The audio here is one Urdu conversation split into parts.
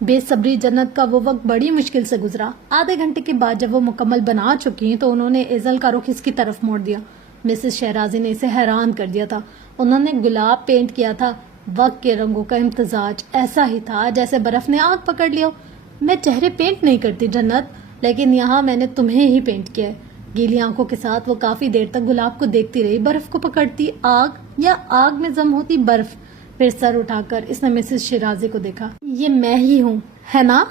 بے صبری جنت کا وہ وقت بڑی مشکل سے گزرا. آدھے گھنٹے کے بعد جب وہ مکمل بنا چکی تو انہوں نے ایزل کا رخ اس کی طرف موڑ دیا. مسز شہرازی نے اسے حیران کر دیا تھا. انہوں نے گلاب پینٹ کیا تھا. وقت کے رنگوں کا امتزاج ایسا ہی تھا جیسے برف نے آگ پکڑ لیا. میں چہرے پینٹ نہیں کرتی جنت، لیکن یہاں میں نے تمہیں ہی پینٹ کیا ہے. گیلی آنکھوں کے ساتھ وہ کافی دیر تک گلاب کو دیکھتی رہی. برف کو پکڑتی آگ یا آگ میں ضم ہوتی برف. پھر سر اٹھا کر اس نے مسز شیرازی کو دیکھا. یہ میں ہی ہوں، ہے نا؟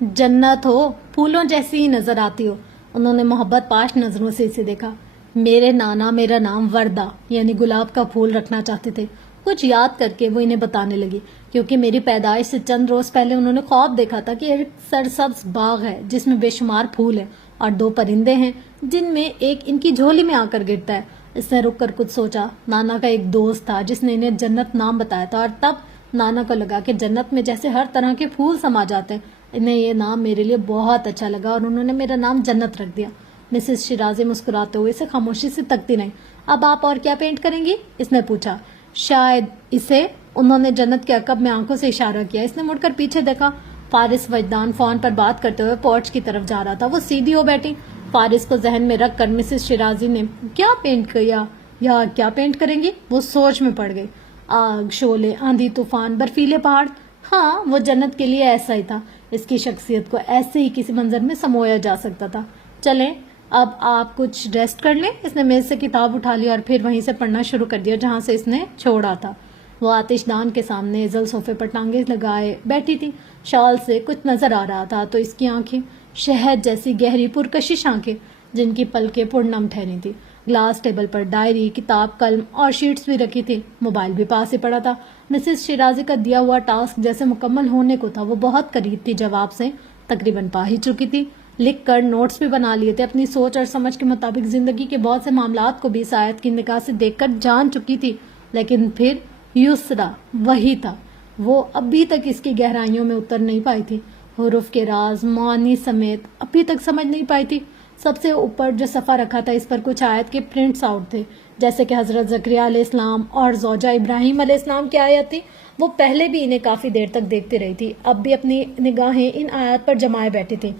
جنت ہو، پھولوں جیسی ہی نظر آتی ہو. انہوں نے محبت پاش نظروں سے اسے دیکھا. میرے نانا میرا نام وردہ یعنی گلاب کا پھول رکھنا چاہتے تھے. کچھ یاد کر کے وہ انہیں بتانے لگی. کیونکہ میری پیدائش سے چند روز پہلے انہوں نے خواب دیکھا تھا کہ ایک سرسبز باغ ہے جس میں بے شمار پھول ہیں اور 2 پرندے ہیں جن میں ایک ان کی جھولی میں آ کر گرتا ہے. اس نے رک کر کچھ سوچا. نانا کا ایک دوست تھا جس نے انہیں جنت نام بتایا تھا، اور تب نانا کو لگا کہ جنت میں جیسے ہر طرح کے پھول سما جاتے ہیں. انہیں یہ نام میرے لیے بہت اچھا لگا اور انہوں نے میرا نام جنت رکھ دیا. مسز شیرازی مسکراتے ہوئے اسے خاموشی سے تکتی رہی. اب آپ اور کیا پینٹ کریں گی؟ اس نے پوچھا. شاید اسے. انہوں نے جنت کے عقب میں آنکھوں سے اشارہ کیا. اس نے مڑ کر پیچھے دیکھا. فارس وجدان فون پر بات کرتے ہوئے پورچ کی طرف جا رہا تھا. وہ سیدھی ہو بیٹھی. فارس کو ذہن میں رکھ کر مسز شیرازی نے کیا پینٹ کیا یا کیا پینٹ کریں گی؟ وہ سوچ میں پڑ گئی. آگ، شعلے، آندھی، طوفان، برفیلے پہاڑ. ہاں، وہ جنت کے لیے ایسا ہی تھا. اس کی شخصیت کو ایسے ہی کسی منظر میں سمویا جا سکتا تھا. چلیں اب آپ کچھ ریسٹ کر لیں. اس نے میز سے کتاب اٹھا لی اور پھر وہیں سے پڑھنا شروع کر دیا جہاں سے اس نے چھوڑا تھا. وہ آتش دان کے سامنے ایزل صوفے پر ٹانگیں لگائے بیٹھی تھی. شال سے کچھ نظر آ رہا تھا تو اس کی آنکھیں شہد جیسی گہری پرکشش آنکھیں جن کی پلکیں پرنم ٹھہری تھی. گلاس ٹیبل پر ڈائری، کتاب، قلم اور شیٹس بھی رکھی تھی. موبائل بھی پاس ہی پڑا تھا. مسز شیرازی کا دیا ہوا ٹاسک جیسے مکمل ہونے کو تھا. وہ بہت قریب تھی جواب سے، تقریباً پا ہی چکی تھی. لکھ کر نوٹس بھی بنا لیے تھے. اپنی سوچ اور سمجھ کے مطابق زندگی کے بہت سے معاملات کو بھی اس آیت کی نگاہ سے دیکھ کر جان چکی تھی. لیکن پھر یسرا وہی تھا. وہ ابھی تک اس کی گہرائیوں میں اتر نہیں پائی تھی. حروف کے راز، معانی سمیت ابھی تک سمجھ نہیں پائی تھی. سب سے اوپر جو صفحہ رکھا تھا اس پر کچھ آیت کے پرنٹس آؤٹ تھے، جیسے کہ حضرت زکریا علیہ السلام اور زوجہ ابراہیم علیہ السلام کی آیت تھی. وہ پہلے بھی انہیں کافی دیر تک دیکھتی رہی تھی. اب بھی اپنی نگاہیں ان آیات پر جمائے بیٹھی تھی.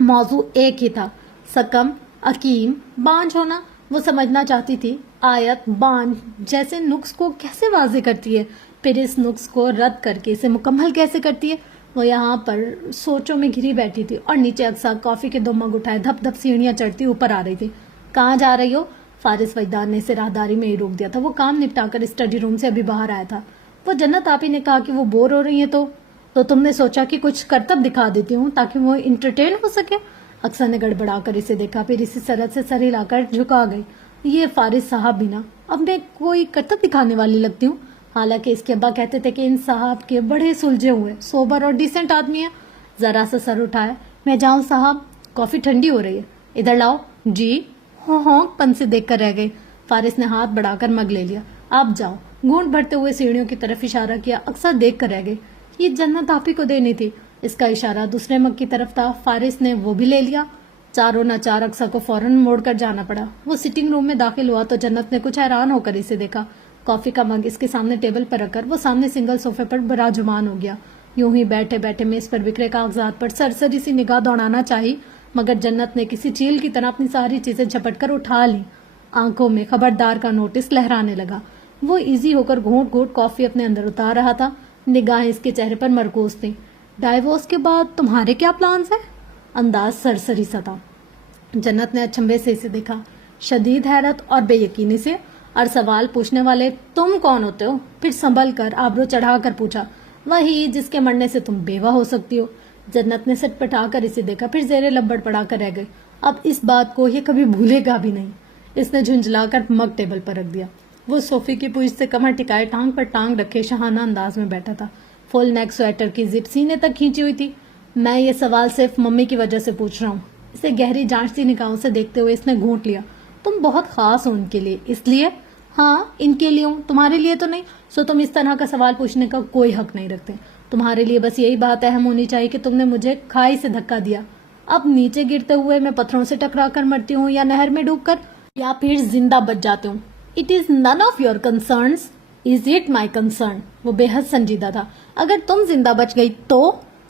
موضوع ایک ہی تھا، سکم، اکیم، بانجھ ہونا. وہ سمجھنا چاہتی تھی آیت بانجھ جیسے نقص کو کیسے واضح کرتی ہے، پھر اس نقص کو رد کر کے اسے مکمل کیسے کرتی ہے. وہ یہاں پر سوچوں میں گھری بیٹھی تھی اور نیچے اکثر کافی کے 2 مگ اٹھائے دھپ دھپ سیڑھیاں چڑھتی اوپر آ رہی تھی. کہاں جا رہی ہو؟ فارس وجدان نے اسے راہداری میں ہی روک دیا تھا. وہ کام نپٹا کر اسٹڈی روم سے ابھی باہر آیا تھا. وہ جنت آپی نے کہا کہ وہ بور ہو رہی ہیں تو تم نے سوچا کہ کچھ کرتب دکھا دیتی ہوں تاکہ وہ انٹرٹین ہو سکے. اکثر نے گڑبڑا کر اسے دیکھا، پھر اسی سرحد سے سر ہلا کر جھکا گئی. یہ فارس صاحب بھی نا، اب میں کوئی کرتب دکھانے والی لگتی ہوں؟ حالانکہ اس کے ابا کہتے تھے کہ ان صاحب کے بڑے سلجھے ہوئے، سوبر اور ڈیسنٹ آدمی ہیں. ذرا سا سر اٹھایا. میں جاؤں صاحب؟ کافی ٹھنڈی ہو رہی ہے. ادھر لاؤ. جی. ہونک پن سے دیکھ کر رہ گئی. فارس نے ہاتھ بڑھا کر مگ لے لیا. آپ جاؤ. گھونٹ بھرتے ہوئے سیڑھیوں کی طرف اشارہ کیا. اکثر دیکھ کر رہ گئی. یہ جنت آپ ہی کو دینی تھی. اس کا اشارہ دوسرے مگ کی طرف تھا. فارس نے وہ بھی لے لیا. چاروں ناچار اکثر کو فوراً موڑ کر جانا پڑا. وہ سٹنگ روم میں داخل ہوا تو جنت نے کچھ حیران ہو کر اسے دیکھا. کافی کا مگ اس کے سامنے ٹیبل پر رکھ کر وہ سامنے سنگل صوفے پر براجمان ہو گیا. یوں ہی بیٹھے بیٹھے میز پر بکھرے کاغذات پر سرسری سی نگاہ دوڑانا چاہی، مگر جنت نے کسی چیل کی طرح اپنی ساری چیزیں جھپٹ کر اٹھا لی. آنکھوں میں خبردار کا نوٹس لہرانے لگا. وہ ایزی ہو کر گھونٹ گھونٹ کافی اپنے اندر اتار رہا تھا. نگاہیں اس کے چہرے پر مرکوز تھیں. ڈائیورس کے بعد تمہارے کیا پلانز ہیں؟ انداز سرسری سا تھا. جنت نے اچنبھے سے اسے دیکھا، شدید حیرت اور بے یقینی سے. اور سوال پوچھنے والے تم کون ہوتے ہو؟ پھر سنبھل کر آبرو چڑھا کر پوچھا. وہی جس کے مرنے سے تم بیوہ ہو سکتی ہو. جنت نے سٹ پٹا کر اسے دیکھا، پھر زیر لب بڑبڑا کر رہ گئی. اب اس بات کو یہ کبھی بھولے گا بھی نہیں. اس نے جھنجھلا کر مگ ٹیبل پر رکھ دیا. وہ صوفے کی پوچھ سے کمر ٹکائے ٹانگ پر ٹانگ رکھے شاہانہ انداز میں بیٹھا تھا. فل نیک سویٹر کی زپ سینے تک کھینچی ہوئی تھی. میں یہ سوال صرف ممی کی وجہ سے پوچھ رہا ہوں. اسے گہری جانچتی نگاہوں سے دیکھتے ہوئے اس نے گھونٹ لیا. تم بہت خاص ہو ان کے لیے، اس لیے. ہاں ان کے لیے ہوں، تمہارے لیے تو نہیں. سو تم اس طرح کا سوال پوچھنے کا کوئی حق نہیں رکھتے. تمہارے لیے بس یہی بات اہم ہونی چاہیے کہ تم نے مجھے کھائی سے دھکا دیا. اب نیچے گرتے ہوئے میں پتھروں سے ٹکرا کر مرتی ہوں یا نہر میں ڈوب کر یا پھر زندہ بچ جاتے ہوں. It is none of your concerns. Is it my concern? وہ بے حد سنجیدہ تھا. اگر تم زندہ بچ گئی تو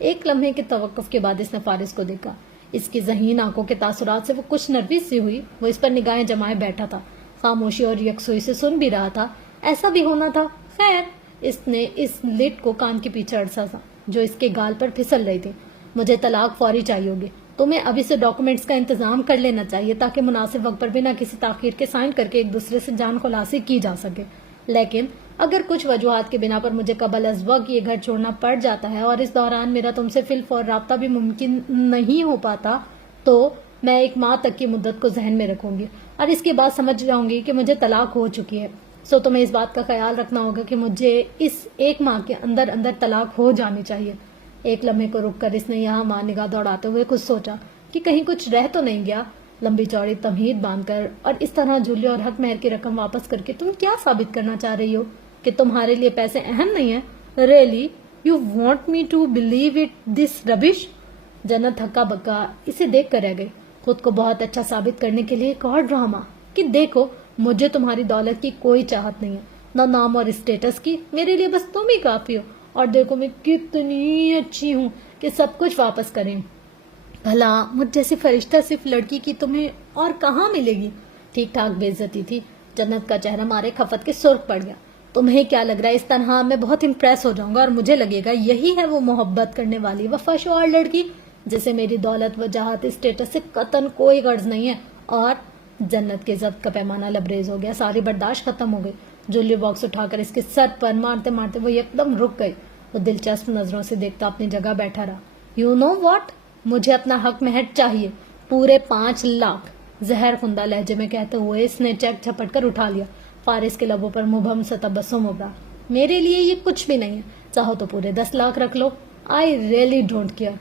ایک لمحے کے توقف کے بعد اس نے فارس کو دیکھا. اس کی ذہین آنکھوں کے تاثرات سے وہ کچھ نروس سی ہوئی. وہ اس پر نگاہیں جمائے بیٹھا تھا، خاموشی اور یکسوئی سے سن بھی رہا تھا. ایسا بھی ہونا تھا. خیر، اس نے اس لٹ کو کان کے پیچھے اڑسا تھا جو اس کے گال پر پھسل رہی تھی. مجھے طلاق فوری چاہیے ہوگی. تمہیں ابھی سے ڈاکومنٹس کا انتظام کر لینا چاہیے تاکہ مناسب وقت پر بنا کسی تاخیر کے سائن کر کے ایک دوسرے سے جان خلاصی کی جا سکے. لیکن اگر کچھ وجوہات کے بنا پر مجھے قبل از وقت یہ گھر چھوڑنا پڑ جاتا ہے اور اس دوران میرا تم سے فی الفور رابطہ بھی ممکن نہیں ہو پاتا تو میں 1 ماہ تک کی مدت کو ذہن میں رکھوں گی اور اس کے بعد سمجھ جاؤں گی کہ مجھے طلاق ہو چکی ہے. سو تمہیں اس بات کا خیال رکھنا ہوگا کہ مجھے اس 1 ماہ کے اندر اندر طلاق ہو جانی چاہیے. ایک لمحے کو رک کر اس نے یہاں وہاں نگاہ دوڑاتے ہوئے کچھ سوچا کہ کہیں کچھ رہ تو نہیں گیا. لمبی چوڑی تمہید باندھ کر اور اس طرح جولی اور حق مہر کی رقم واپس کر کے تم کیا ثابت کرنا چاہ رہی ہو کہ تمہارے لیے پیسے اہم نہیں ہیں؟ Really you want me to believe it this rubbish? جنت ہکا بکا اسے دیکھ کر رہ گئی. خود کو بہت اچھا ثابت کرنے کے لیے ایک اور ڈرامہ کہ دیکھو مجھے تمہاری دولت کی کوئی چاہت نہیں ہے، نہ نام اور اسٹیٹس کی. میرے لیے بس تم ہی کافی ہو. اور دیکھو میں کتنی اچھی ہوں کہ سب کچھ واپس کریں. بھلا مجھ جیسی فرشتہ صرف لڑکی کی تمہیں اور کہاں ملے گی؟ ٹھیک ٹھاک بے عزتی تھی. جنت کا چہرہ مارے خفت کے سرخ پڑ گیا. تمہیں کیا لگ رہا ہے اس طرح میں بہت امپریس ہو جاؤں گا اور مجھے لگے گا یہی ہے وہ محبت کرنے والی وفاشوار لڑکی جسے میری دولت وجاہت اسٹیٹس سے قطعاً کوئی غرض نہیں ہے؟ اور جنت کے ضبط کا پیمانہ لبریز ہو گیا. ساری برداشت ختم ہو گئی. جولی باکس اٹھا کر اس کے سر پر مارتے مارتے وہ ایک دم رک گئی. وہ دلچسپ نظروں سے دیکھتا اپنی جگہ بیٹھا رہا. یو نو واٹ، مجھے اپنا حق مہر چاہیے، پورے 5 لاکھ. زہر خندہ لہجے میں کہتے ہوئے اس نے چیک جھپٹ کر اٹھا لیا. فارس کے لبوں پر مبہم سا تبسم ابھرا. میرے لیے یہ کچھ بھی نہیں ہے، چاہو تو پورے 10 لاکھ رکھ لو. I really don't care.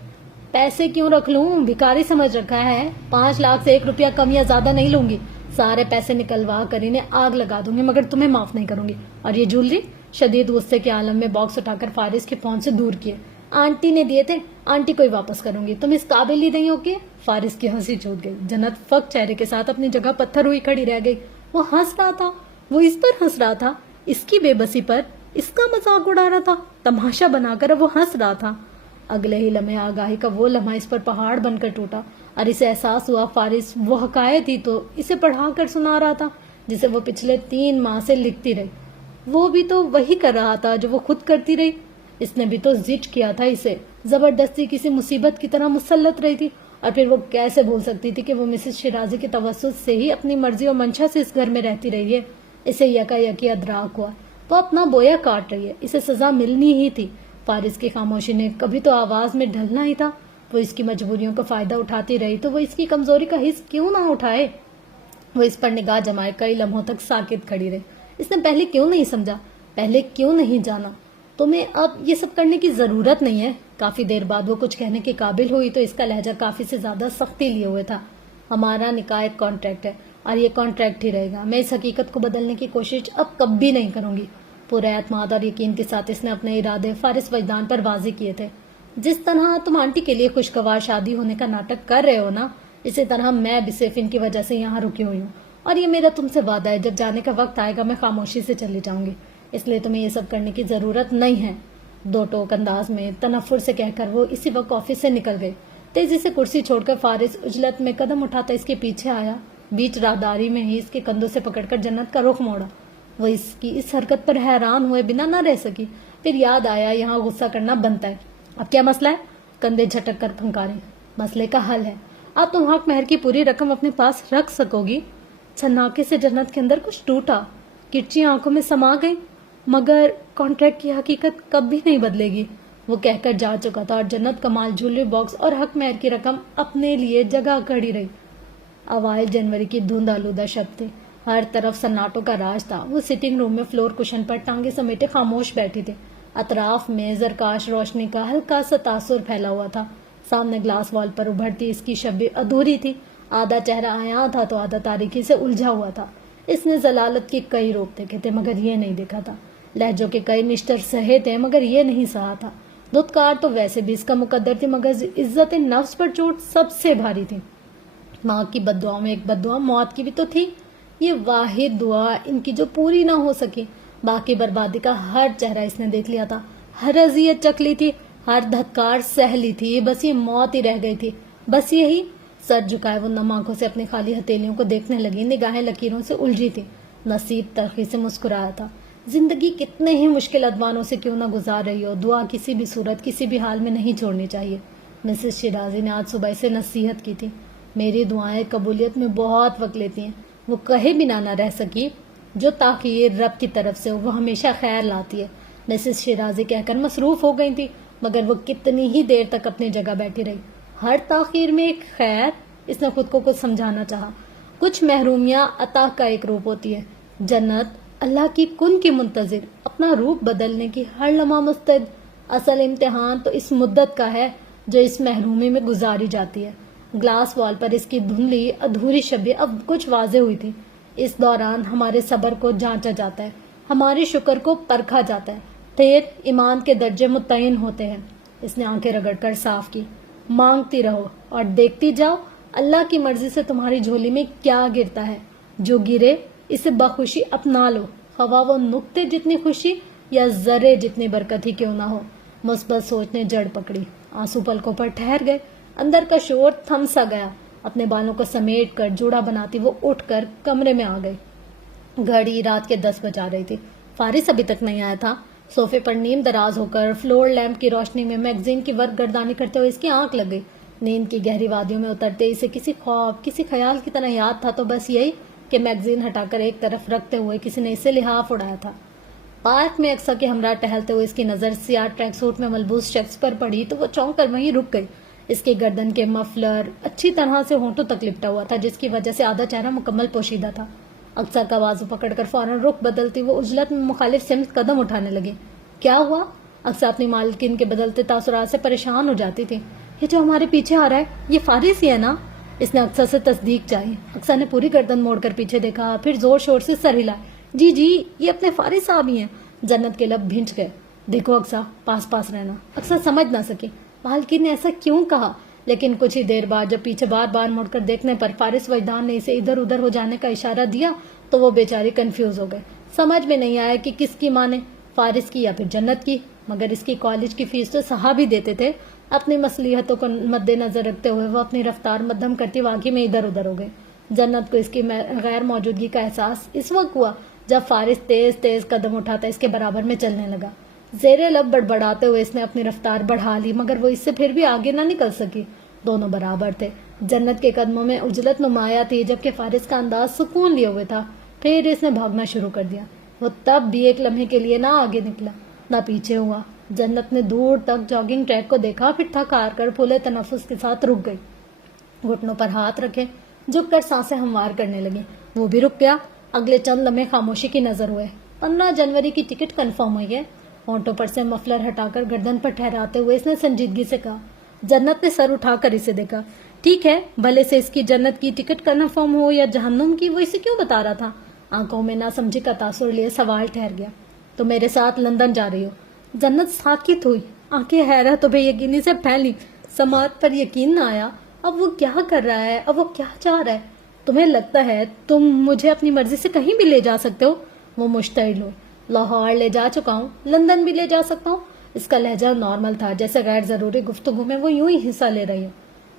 پیسے کیوں رکھ لوں؟ بھکاری سمجھ رکھا ہے. 5 لاکھ سے 1 روپیہ کم یا زیادہ نہیں لوں گی. سارے پیسے نکلوا کر انہیں آگ لگا دوں گی مگر تمہیں معاف نہیں کروں گی. اور یہ جولری؟ شدید غصے کے عالم میں باکس اٹھا کر فارس کے فون سے دور کیے. آنٹی نے دیے تھے، آنٹی کو ہی واپس کروں گی. تم اس قابل ہی نہیں ہو کہ؟ فارس کی ہنسی چھوٹ گئی. جنت فک چہرے کے ساتھ اپنی جگہ پتھر ہوئی کھڑی رہ گئی. وہ ہنس رہا تھا، وہ اس پر ہنس رہا تھا، اس کی بے بسی پر، اس کا مذاق اڑا رہا تھا، تماشا بنا کر وہ ہنس رہا تھا. اگلے ہی لمحے آگاہی کا وہ لمحہ اس پر پہاڑ بن کر ٹوٹا اور اسے احساس ہوا فارس وہ حقائق ہی تو اسے پڑھا کر سنا رہا تھا جسے وہ پچھلے 3 ماہ سے لکھتی رہی. وہ بھی تو وہی کر رہا تھا جو وہ خود کرتی رہی. اس نے بھی تو زٹ کیا تھا اسے، زبردستی کسی مصیبت کی طرح مسلط رہی تھی. اور پھر وہ کیسے بول سکتی تھی کہ وہ مسز شیرازی کے توسط سے ہی اپنی مرضی اور منشا سے اس گھر میں رہتی رہی ہے. اسے یکا یکی ادراک ہوا وہ اپنا بویا کاٹ رہی ہے. اسے سزا ملنی ہی تھی. فارس کی خاموشی نے کبھی تو آواز میں ڈھلنا ہی تھا. وہ اس کی مجبوریوں کا فائدہ اٹھاتی رہی تو وہ اس کی کمزوری کا حص کیوں نہ اٹھائے؟ وہ اس پر نگاہ جمائے کئی لمحوں تک ساکت کھڑی رہی. اس نے پہلے کیوں نہیں سمجھا، پہلے کیوں نہیں جانا؟ تمہیں اب یہ سب کرنے کی ضرورت نہیں ہے. کافی دیر بعد وہ کچھ کہنے کے قابل ہوئی تو اس کا لہجہ کافی سے زیادہ سختی لیے ہوئے تھا. ہمارا نکاح ایک کانٹریکٹ ہے اور یہ کانٹریکٹ ہی رہے گا. میں اس حقیقت کو بدلنے کی کوشش اب کبھی نہیں کروں گی. پورے اعتماد اور یقین کے ساتھ اس نے اپنے ارادے فارس وجدان پر واضح کیے تھے. جس طرح تم آنٹی کے لیے خوشگوار شادی ہونے کا ناٹک کر رہے ہو نا، اسی طرح میں بھی صرف ان کی وجہ سے یہاں رکی ہوئی ہوں. اور یہ میرا تم سے وعدہ ہے، جب جانے کا وقت آئے گا میں خاموشی سے چلی جاؤں گی. اس لیے تمہیں یہ سب کرنے کی ضرورت نہیں ہے. 2 ٹوک انداز میں تنفر سے کہہ کر وہ اسی وقت آفس سے نکل گئی. تیزی سے کرسی چھوڑ کر فارس عجلت میں قدم اٹھاتا اس کے پیچھے آیا. بیچ راہداری میں ہی اس کے کندھوں سے پکڑ کر جنت کا رخ موڑا. وہ اس کی اس حرکت پر حیران ہوئے بنا نہ رہ سکی. پھر یاد آیا یہاں غصہ کرنا بنتا ہے. اب کیا مسئلہ ہے؟ کندھے جھٹک کر پھنکارے. مسئلے کا حل ہے. اب تم حق مہر کی پوری رقم اپنے پاس رکھ سکو گی. چھناکے سے جنت کے اندر کچھ ٹوٹا، کرچی آنکھوں میں سما گئی. مگر کانٹریکٹ کی حقیقت کبھی نہیں بدلے گی، وہ کہہ کر جا چکا تھا. اور جنت کمال جویلری باکس اور حق مہر کی رقم اپنے لیے جگہ کھڑی رہی. اوائل جنوری کی دھند آلودہ شب تھی. ہر طرف سناٹوں کا راج تھا. وہ سٹنگ روم میں فلور کشن پر ٹانگے سمیٹے خاموش بیٹھی تھی. اطراف میں زرکاش روشنی کا ہلکا سا تاثر پھیلا ہوا تھا. سامنے گلاس وال پر ابھرتی اس کی شب ادھوری تھی. آدھا چہرہ عیاں تھا تو آدھا تاریکی سے الجھا ہوا تھا. اس نے ضلالت کے کئی روپ دیکھے تھے مگر یہ نہیں دیکھا تھا. لہجوں کے کئی نشتر سہے تھے مگر یہ نہیں سہا تھا. دھتکار تو ویسے بھی اس کا مقدر تھی مگر عزت نفس پر چوٹ سب سے بھاری تھی. ماں کی بد دعاؤں میں ایک بد دعا موت کی بھی تو تھی. یہ واحد دعا ان کی جو پوری نہ ہو سکی. باقی بربادی کا ہر چہرہ اس نے دیکھ لیا تھا. ہر اذیت چکھ لی تھی. ہر دھتکار سہ لی تھی، بس یہ موت ہی رہ گئی تھی، بس یہی۔ سر جھکائے وہ نم آنکھوں سے اپنی خالی ہتھیلیوں کو دیکھنے لگی، نگاہیں لکیروں سے الجھی تھی۔ نصیب تلخی سے مسکرایا تھا۔ زندگی کتنے ہی مشکل ادوانوں سے کیوں نہ گزار رہی ہو، دعا کسی بھی صورت کسی بھی حال میں نہیں چھوڑنی چاہیے۔ مسز شیرازی نے آج صبح سے نصیحت کی تھی۔ میری دعائیں قبولیت میں بہت وقت لیتی ہیں، وہ کہے بنا نہ رہ سکی۔ جو تاخیر رب کی طرف سے ہو وہ ہمیشہ خیر لاتی ہے۔ مسز شیرازی کہہ کر مصروف ہو گئی تھی، مگر وہ کتنی ہی دیر تک اپنی جگہ بیٹھی رہی۔ ہر تاخیر میں ایک خیر، اس نے خود کو کچھ سمجھانا چاہا۔ کچھ محرومیاں عطا کا ایک روپ ہوتی ہے، جنت اللہ کی کن کی منتظر، اپنا روپ بدلنے کی ہر لمحہ مستعد۔ اصل امتحان تو اس مدت کا ہے جو اس محرومی میں گزاری جاتی ہے۔ گلاس وال پر اس کی دھندلی ادھوری شبیہ اب کچھ واضح ہوئی تھی۔ اس دوران ہمارے صبر کو جانچا جاتا ہے، ہمارے شکر کو پرکھا جاتا ہے، پھر ایمان کے درجے متعین ہوتے ہیں۔ اس نے آنکھیں رگڑ کر صاف کی۔ مانگتی رہو اور دیکھتی جاؤ اللہ کی مرضی سے تمہاری جھولی میں کیا گرتا ہے۔ جو گرے اسے بخوشی اپنا لو، خواہ وہ نقطے جتنی خوشی یا ذرے جتنی برکت ہی کیوں نہ ہو۔ مثبت سوچ نے جڑ پکڑی، آنسو پلکوں پر ٹھہر گئے، اندر کا شور تھم سا گیا۔ اپنے بالوں کو سمیٹ کر جوڑا بناتی وہ اٹھ کر کمرے میں آ گئی۔ گھڑی رات کے 10 بجا رہی تھی۔ فارس ابھی تک نہیں آیا تھا۔ صوفے پر نیم دراز ہو کر فلور لیمپ کی روشنی میں میگزین کی ورق گردانی کرتے ہوئے اس کی آنکھ لگ گئی۔ نیند کی گہری وادیوں میں اترتے اسے کسی خواب کسی خیال کی طرح یاد تھا تو بس یہی کہ میگزین ہٹا کر ایک طرف رکھتے ہوئے کسی نے اسے لحاف اڑایا تھا۔ پارک میں اقصیٰ کے ہمراہ ٹہلتے ہوئے اس کی نظر سیاہ ٹریک سوٹ میں ملبوس شخص پر پڑی تو وہ چونک کر وہیں رک گئی۔ اس کی گردن کے مفلر اچھی طرح سے ہونٹوں تک لپٹا ہوا تھا، جس کی وجہ سے آدھا چہرہ مکمل پوشیدہ تھا۔ اقصیٰ کا بازو پکڑ کر فوراً رخ بدلتی وہ عجلت میں مخالف سمت قدم اٹھانے لگی۔ کیا ہوا؟ اقصیٰ اپنی مالکن کے بدلتے تاثرات سے پریشان ہو جاتی تھی۔ یہ جو ہمارے پیچھے آ رہا ہے یہ فارس ہی ہے نا؟ اس نے اقصیٰ سے تصدیق چاہی۔ اقصیٰ نے پوری گردن موڑ کر پیچھے دیکھا، پھر زور شور سے سر ہلایا۔ جی جی، یہ اپنے فارس صاحب ہی ہیں۔ جنت کے لب بھینچ گئے۔ دیکھو اقصیٰ، پاس پاس رہنا۔ اقصیٰ سمجھ نہ سکی مالکن نے ایسا کیوں کہا، لیکن کچھ ہی دیر بعد جب پیچھے بار بار مڑ کر دیکھنے پر فارس وجدان نے اسے ادھر ادھر ہو جانے کا اشارہ دیا تو وہ بیچاری کنفیوز ہو گئے۔ سمجھ میں نہیں آیا کہ کس کی مانے، فارس کی یا پھر جنت کی، مگر اس کی کالج کی فیس تو صاحب ہی دیتے تھے۔ اپنی مصلحتوں کو مد نظر رکھتے ہوئے وہ اپنی رفتار مدھم کرتی واقعی میں ادھر ادھر ہو گئے۔ جنت کو اس کی غیر موجودگی کا احساس اس وقت ہوا جب فارس تیز تیز قدم اٹھاتا اس کے برابر میں چلنے لگا۔ زیر لب بڑبڑاتے ہوئے اس نے اپنی رفتار بڑھا لی، مگر وہ اس سے پھر بھی آگے نہ نکل سکی۔ دونوں برابر تھے۔ جنت کے قدموں میں عجلت نمایاں تھی، جبکہ فارس کا انداز سکون لیے ہوئے تھا۔ پھر اس نے بھاگنا شروع کر دیا۔ وہ تب بھی ایک لمحے کے لیے نہ آگے نکلا نہ پیچھے ہوا۔ جنت نے دور تک جاگنگ ٹریک کو دیکھا، پھر تھک ہار کر پھولے تنفس کے ساتھ رک گئی۔ گھٹنوں پر ہاتھ رکھے جھک کر سانسیں ہموار کرنے لگی۔ وہ بھی رک گیا۔ اگلے چند لمحے خاموشی کی نظر ہوئے۔ 15 جنوری کی ٹکٹ کنفرم ہوئی ہے۔ ہونٹوں پر سے مفلر ہٹا کر گردن پر ٹھہراتے ہوئے اس نے سنجیدگی سے کہا۔ جنت نے سر اٹھا کر اسے دیکھا۔ ٹھیک ہے، بھلے سے اس کی جنت کی ٹکٹ کنفرم ہو یا جہنم کی، وہ اسے کیوں بتا رہا تھا؟ آنکھوں میں نہ سمجھی کا تاثر لیے سوال ٹھہر گیا۔ تو میرے ساتھ لندن جا رہی ہو؟ جنت ساکت ہوئی، آنکھیں حیرت و بے یقینی سے پھیلی۔ سماعت پر یقین نہ آیا۔ اب وہ کیا کر رہا ہے، اب وہ کیا چاہ رہا ہے؟ تمہیں لگتا ہے تم مجھے اپنی مرضی سے کہیں بھی لے جا سکتے ہو؟ وہ مشتعل ہو۔ لاہور لے جا چکا ہوں، لندن بھی لے جا سکتا ہوں۔ اس کا لہجہ نارمل تھا، جیسے غیر ضروری گفتگو میں وہ یوں ہی حصہ لے رہی ہوں۔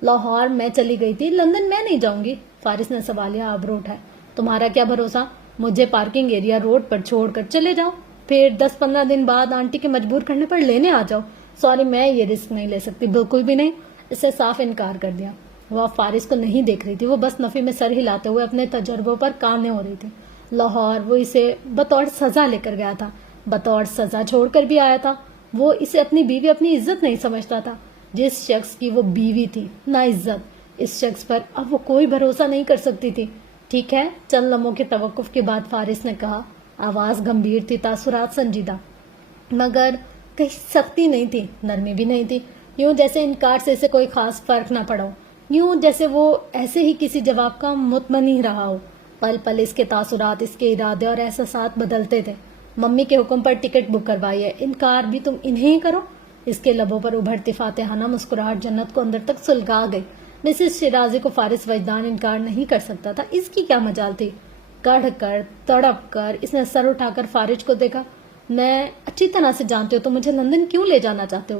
لاہور میں چلی گئی تھی، لندن میں نہیں جاؤں گی۔ فارس نے سوالیہ آبرو اٹھایا۔ تمہارا کیا بھروسہ؟ مجھے پارکنگ ایریا روڈ پر چھوڑ کر چلے جاؤ، پھر 10-15 دن بعد آنٹی کے مجبور کرنے پر لینے آ جاؤ۔ سوری، میں یہ رسک نہیں لے سکتی، بالکل بھی نہیں۔ اس سے صاف انکار کر دیا۔ وہ فارس کو نہیں دیکھ رہی تھی، وہ بس نفی میں سر ہلاتے ہوئے اپنے تجربوں پر کانے ہو رہی تھی۔ لاہور وہ اسے بطور سزا لے کر گیا تھا، بطور سزا چھوڑ کر بھی آیا تھا۔ وہ اسے اپنی بیوی اپنی عزت نہیں سمجھتا تھا۔ جس شخص کی وہ بیوی تھی نہ عزت، اس شخص پر اب وہ کوئی بھروسہ نہیں کر سکتی تھی۔ ٹھیک ہے، چند لمحوں کے توقف کے بعد فارس نے کہا۔ آواز گمبھیر تھی، تاثرات سنجیدہ، مگر کہیں سختی نہیں تھی، نرمی بھی نہیں تھی۔ یوں جیسے انکار سے اسے کوئی خاص فرق نہ پڑا ہو، یوں جیسے وہ ایسے ہی کسی جواب کا مطمئن رہا ہو۔ پل پل اس کے تاثرات، اس کے ارادے اور احساسات بدلتے تھے۔ ممی کے حکم پر ٹکٹ بک کروائی ہے، انکار بھی تم انہیں ہی کرو؟ اس کے لبوں پر ابھرتی فاتحانہ مسکراہٹ جنت کو اندر تک سلگا گئی۔ مسز شیرازی کو فارس وجدان انکار نہیں کر سکتا تھا، اس کی کیا مجال تھی؟ کڑھ کر تڑپ کر اس نے سر اٹھا کر فارس کو دیکھا۔ میں اچھی طرح سے جانتے ہو تو مجھے لندن کیوں لے جانا چاہتے ہو؟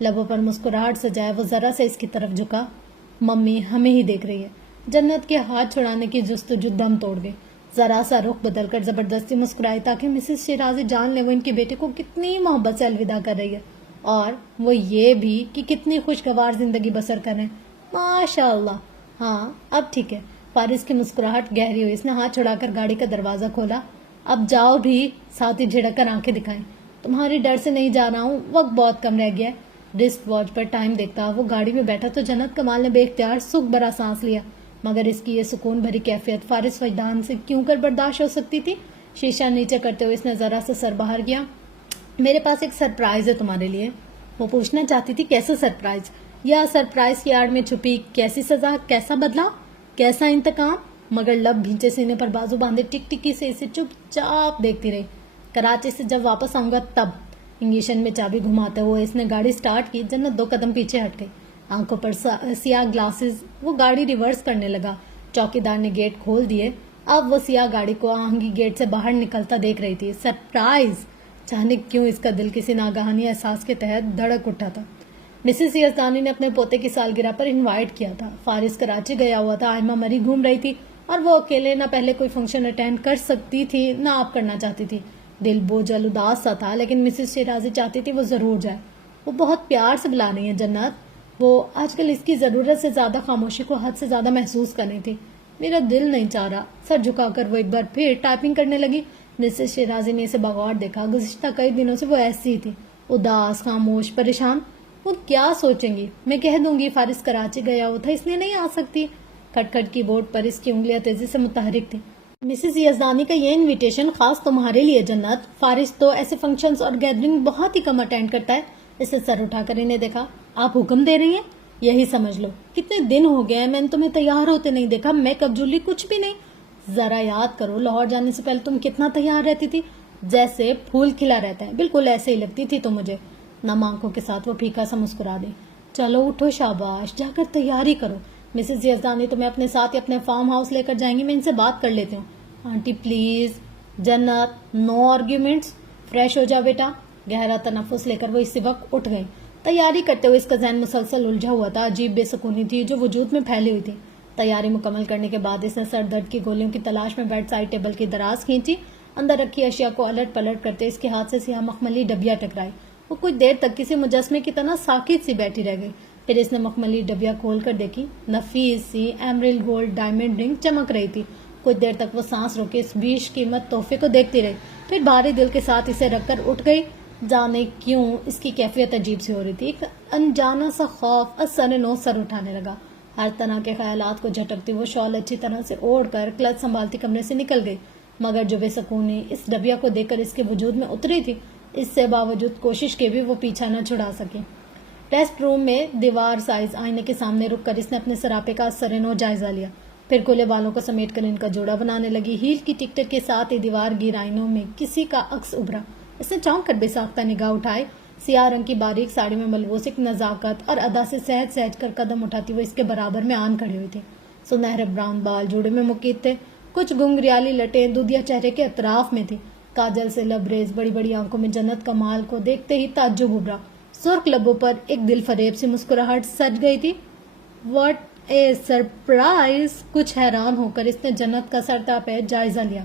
لبوں پر مسکراہٹ سجائے وہ ذرا سے اس کی طرف جھکا. ممی ہمیں ہی دیکھ رہی ہے. جنت کے ہاتھ چھڑانے کی جستجو دم توڑ گئی. ذرا سا رخ بدل کر زبردستی مسکرائی تاکہ مسز شیرازی جان لے وہ ان کے بیٹے کو کتنی محبت سے الوداع کر رہی ہے، اور وہ یہ بھی کہ کتنی خوشگوار زندگی بسر کر رہے ہیں. ماشاء اللہ. ہاں اب ٹھیک ہے. فارس کی مسکراہٹ گہری ہوئی. اس نے ہاتھ چھڑا کر گاڑی کا دروازہ کھولا. اب جاؤ بھی. ساتھ ہی جھڑک کر آنکھیں دکھائیں. تمہاری ڈر سے نہیں جا رہا ہوں، وقت بہت کم رہ گیا ہے. رسٹ واچ پر ٹائم دیکھتا وہ گاڑی میں بیٹھا تو جنت کمال نے بے اختیار سکھ بھرا سانس لیا. مگر اس کی یہ سکون بھری کیفیت فارس وجدان سے کیوں کر برداشت ہو سکتی تھی؟ شیشہ نیچے کرتے ہوئے اس نے ذرا سے سر باہر کیا. میرے پاس ایک سرپرائز ہے تمہارے لیے. وہ پوچھنا چاہتی تھی کیسا سرپرائز، یا سرپرائز کی آڑ میں چھپی کیسی سزا، کیسا بدلہ، کیسا انتقام. مگر لب بھینچے سینے پر بازو باندھے ٹک ٹکی سے اسے چپ چاپ دیکھتی رہی. کراچی سے جب واپس آؤں گا تب. انگیشن میں چابی گھماتے ہوئے اس نے گاڑی سٹارٹ کی. جنت 2 قدم پیچھے ہٹ گئی. آنکھوں پر سیاہ گلاسز. وہ گاڑی ریورس کرنے لگا. چوکیدار نے گیٹ کھول دیے. اب وہ سیاہ گاڑی کو آہنگی گیٹ سے باہر نکلتا دیکھ رہی تھی. سرپرائز. جانے کیوں اس کا دل کسی ناگہانی احساس کے تحت دھڑک اٹھا تھا. مسز یزدانی نے اپنے پوتے کی سالگرہ پر انوائٹ کیا تھا. فارس کراچی گیا ہوا تھا. آئمہ مری گھوم رہی تھی اور وہ اکیلے نہ پہلے کوئی فنکشن اٹینڈ کر سکتی تھی نہ آپ کرنا چاہتی تھی. دل بوجھل اداس سا تھا، لیکن مسز شیرازی چاہتی تھی وہ ضرور جائے. وہ بہت پیار سے بلا رہی ہیں جنت. وہ آج کل اس کی ضرورت سے زیادہ خاموشی کو حد سے زیادہ محسوس کر رہی تھی. میرا دل نہیں چاہ رہا. سر جھکا کر وہ ایک بار پھر ٹائپنگ کرنے لگی. مسز شیرازی نے اسے بغور دیکھا. گزشتہ کئی دنوں سے وہ ایسی ہی تھی، اداس، خاموش، پریشان. وہ کیا سوچیں گی؟ میں کہہ دوں گی فارس کراچی گیا ہوا تھا اس لیے نہیں آ سکتی. کھٹ کھٹ کی بورڈ پر اس کی انگلیاں تیزی سے متحرک تھی. مسز یزدانی کا یہ انویٹیشن خاص تمہارے لیے جنت. فارس تو ایسے فنکشنز اور گیدرنگ بہت ہی کم اٹینڈ کرتا ہے. اسے سر اٹھا کر انہیں دیکھا. آپ حکم دے رہی ہیں؟ یہی سمجھ لو. کتنے دن ہو گئے ہیں میں نے تمہیں تیار ہوتے نہیں دیکھا. میک اپ جولی کچھ بھی نہیں. ذرا یاد کرو لاہور جانے سے پہلے تم کتنا تیار رہتی تھی، جیسے پھول کھلا رہتا ہے. بالکل ایسے ہی لگتی تھی تو مجھے. نم آنکھوں کے ساتھ وہ پھیکا سا مسکرا دی. چلو اٹھو شاباش، جا کر تیاری کرو. مسز یزدانی تمہیں اپنے ساتھ یا اپنے فارم ہاؤس لے کر جائیں گی. میں ان سے بات کر لیتی ہوں. Aunty please. جنت نو آرگیومنٹس. فریش ہو جا بیٹا. گہرا تنفس لے کر وہ اسی وقت اٹھ گئی. تیاری کرتے ہوئے اس کا ذہن مسلسل الجھا ہوا تھا. عجیب بے سکونی تھی جو وجود میں پھیلی ہوئی تھی. تیاری مکمل کرنے کے بعد اس نے سر درد کی گولیوں کی تلاش میں بیڈ سائڈ ٹیبل کی دراز کھینچی. اندر رکھی اشیاء کو الٹ پلٹ کرتے اس کے ہاتھ سے سیاہ مخملی ڈبیا ٹکرائی. وہ کچھ دیر تک کسی مجسمے کی طرح ساکت سی بیٹھی رہ گئی. پھر اس نے مخملی ڈبیا کھول کر دیکھی. نفیس سی ایمرل گولڈ ڈائمنڈ رنگ چمک رہی تھی. کچھ دیر تک وہ سانس روکے اس بیش قیمت تحفے کو دیکھتی رہی. پھر بھاری دل کے ساتھ اسے رکھ کر اٹھ گئی. جانے کیوں اس کی کیفیت عجیب سی ہو رہی تھی. ایک انجانا سا خوف اثر نو سر اٹھانے لگا. ہر طرح کے خیالات کو جھٹکتی وہ شال اچھی طرح سے اوڑھ کر کلچ سنبھالتی کمرے سے نکل گئی. مگر جو بے سکونی اس ڈبیا کو دیکھ کر اس کے وجود میں اتری تھی، اس سے باوجود کوشش کے بھی وہ پیچھا نہ چھڑا سکی. ریسٹ روم میں دیوار سائز آئینے کے سامنے رک کر اس نے اپنے سراپے کا سرنو جائزہ لیا. پھر کھلے بالوں کو سمیٹ کر ان کا جوڑا بنانے لگی. ہیل کی ٹک ٹک کے ساتھ ہی دیوار گیر آئینوں میں کسی کا عکس ابھرا. اس نے چونک کر بے ساختہ نگاہ اٹھائی. سیاہ رنگ کی باریک ساڑی میں ملبوس ایک نزاکت اور ادا سے سہج سہج کر قدم اٹھاتی وہ اس کے برابر میں آن کھڑی ہوئی تھی. سنہرے براؤن بال جوڑے میں مقید تھے. کچھ گنگریالی لٹیں دودھیا چہرے کے اطراف میں تھی. کاجل سے لبریز بڑی بڑی آنکھوں میں جنت کمال کو دیکھتے ہی تعجب ابھرا. سرخ لبوں پر ایک دل فریب سی مسکراہٹ سج گئی تھی. What a surprise. کچھ حیران ہو کر اس نے جنت کا سرتاپے جائزہ لیا.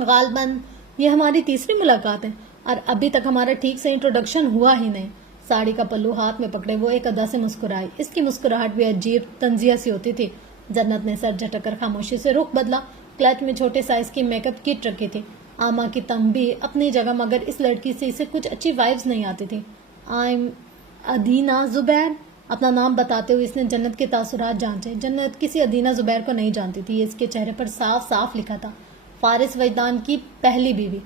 غالباً یہ ہماری تیسری ملاقات ہے اور ابھی تک ہمارا ٹھیک سے انٹروڈکشن ہوا ہی نہیں. ساڑی کا پلو ہاتھ میں پکڑے وہ ایک ادا سے مسکرائی. اس کی مسکراہٹ بھی عجیب تنزیہ سی ہوتی تھی. جنت نے سر جھٹک کر خاموشی سے رخ بدلا. کلچ میں چھوٹے سائز کی میک اپ کٹ رکھی تھی. آما کی تنبیہ اپنی جگہ، مگر اس لڑکی سے اسے کچھ اچھی وائبز نہیں آتی تھی. آئیم ادینہ زبیر. اپنا نام بتاتے ہوئے اس نے جنت کے تاثرات جانچے. جنت کسی ادینہ زبیر کو نہیں جانتی تھی. یہ اس کے چہرے پر صاف صاف لکھا تھا. فارس وجدان کی پہلی بیوی.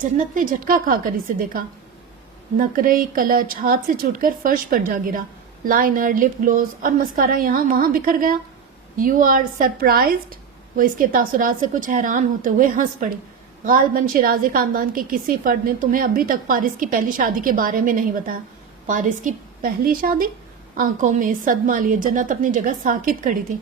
جنت نے جھٹکا کھا کر اسے دیکھا. نقرئی کلچ ہاتھ سے چھوٹ کر فرش پر جا گرا. لائنر، لپ گلوز اور مسکارا یہاں وہاں بکھر گیا. You are surprised. وہ اس کے تاثرات سے کچھ حیران ہوتے ہوئے ہنس پڑی. غالباً شیرازی خاندان کے کسی فرد نے تمہیں ابھی تک فارس کی پہلی شادی کے بارے میں نہیں بتایا. فارس کی پہلی شادی؟ آنکھوں میں صدمہ لیے جنت اپنی جگہ ساکت کھڑی تھی.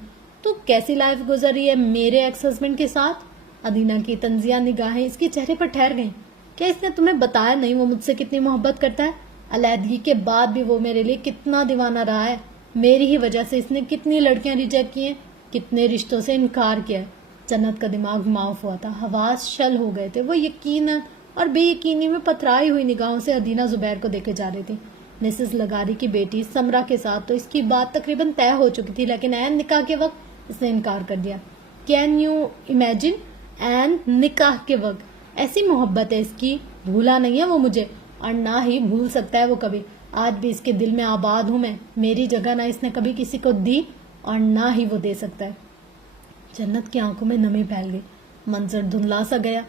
تو کیسی لائف گزر رہی ہے میرے ایکس ہسبینڈ کے ساتھ؟ ادینہ کی تنزیہ نگاہیں اس کے چہرے پر ٹھہر گئیں. کیا اس نے تمہیں بتایا نہیں وہ مجھ سے کتنی محبت کرتا ہے؟ علیحدگی کے بعد بھی وہ میرے لیے کتنا دیوانہ رہا ہے. میری ہی وجہ سے اس نے کتنی لڑکیاں ریجیکٹ کی ہیں, کتنے رشتوں سے انکار کیا ہے. جنت کا دماغ معاف ہوا تھا, حواس شل ہو گئے تھے. وہ یقیناً اور بے یقینی میں پتھرائی ہوئی نگاہوں سے ادینہ زبیر کو دیکھے جا رہی تھی. مسز لگاری کی بیٹی سمرا کے ساتھ تو اس کی بات تقریباً طے ہو چکی تھی, لیکن عین نکاح کے وقت اس نے انکار کر دیا. کین یو امیجن, عین نکاح کے وقت ایسی محبت ہے اس کی, بھولا نہیں ہے وہ مجھے, اور نہ ہی بھول سکتا ہے وہ کبھی. آج بھی اس کے دل میں آباد ہوں میں. میری جگہ نہ اس نے کبھی کسی کو دی اور نہ ہی وہ دے سکتا ہے. جنت کی آنکھوں میں نمی پھیل گئی, منظر دھندلا سا گیا.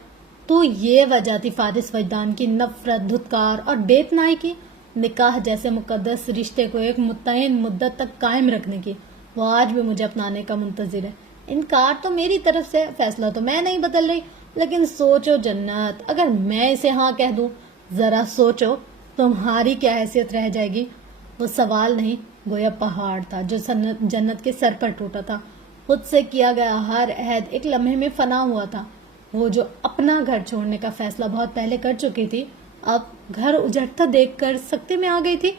تو یہ وجہ تھی فارس وجدان کی نفرت, دھتکار اور بے پناہی کی, نکاح جیسے مقدس رشتے کو ایک متعین مدت تک قائم رکھنے کی. وہ آج بھی مجھے اپنانے کا منتظر ہے. انکار تو میری طرف سے, فیصلہ تو میں نہیں بدل رہی, لیکن سوچو جنت, اگر میں اسے ہاں کہہ دوں, ذرا سوچو تمہاری کیا حیثیت رہ جائے گی. وہ سوال نہیں, گویا پہاڑ تھا جو جنت کے سر پر ٹوٹا تھا. خود سے کیا گیا ہر عہد ایک لمحے میں فنا ہوا تھا. وہ جو اپنا گھر چھوڑنے کا فیصلہ بہت پہلے کر چکی تھی, اب گھر اجڑتا دیکھ کر سکتے میں آ گئی تھی.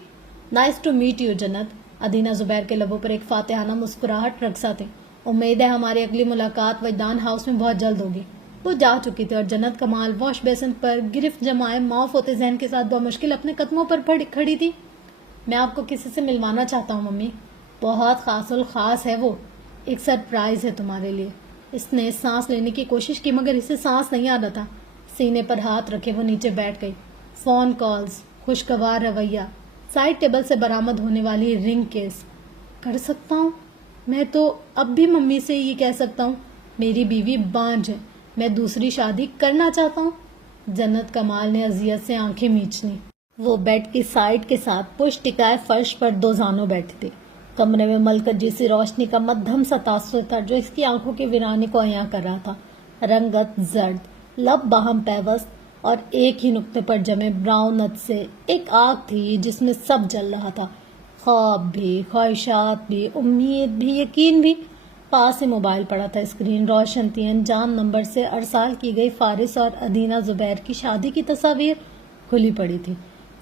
نائس ٹو میٹ یو جنت. ادینہ زبیر کے لبوں پر ایک فاتحانہ مسکراہٹ رقصہ تھی. امید ہے ہماری اگلی ملاقات وجدان ہاؤس میں بہت جلد ہوگی. وہ جا چکی تھی اور جنت کمال واش بیسن پر گرفت جمائے معاف ہوتے ذہن کے ساتھ بمشکل اپنے قدموں پر کھڑی تھی. میں آپ کو کسی سے ملوانا چاہتا ہوں ممی. بہت خاص الخاص ہے وہ, ایک سرپرائز ہے تمہارے لیے. اس نے سانس لینے کی کوشش کی مگر اسے سانس نہیں آ رہا تھا. سینے پر ہاتھ رکھے وہ نیچے بیٹھ گئی. فون کالز, خوشگوار رویہ, سائڈ ٹیبل سے برآمد ہونے والی رنگ کیس. کر سکتا ہوں, میں تو اب بھی ممی سے یہ کہہ سکتا ہوں, میری بیوی بانجھ ہے, میں دوسری شادی کرنا چاہتا ہوں. جنت کمال نے اذیت سے آنکھیں میچ لی. وہ بیڈ کی سائڈ کے ساتھ پشت ٹکائے فرش پر دو زانوں بیٹھی تھی. کمرے میں ملکت جیسی روشنی کا مدھم سا تاثر تھا جو اس کی آنکھوں کی ویرانی کو عیاں کر رہا تھا. رنگت زرد, لب باہم پیوست اور ایک ہی نقطے پر جمے براؤن سے ایک آگ تھی جس میں سب جل رہا تھا, خواب بھی, خواہشات بھی, امید بھی, یقین بھی. پاس ہی موبائل پڑا تھا. اسکرین روشن تھی. انجان نمبر سے ارسال کی گئی فارس اور ادینہ زبیر کی شادی کی تصاویر کھلی پڑی تھی.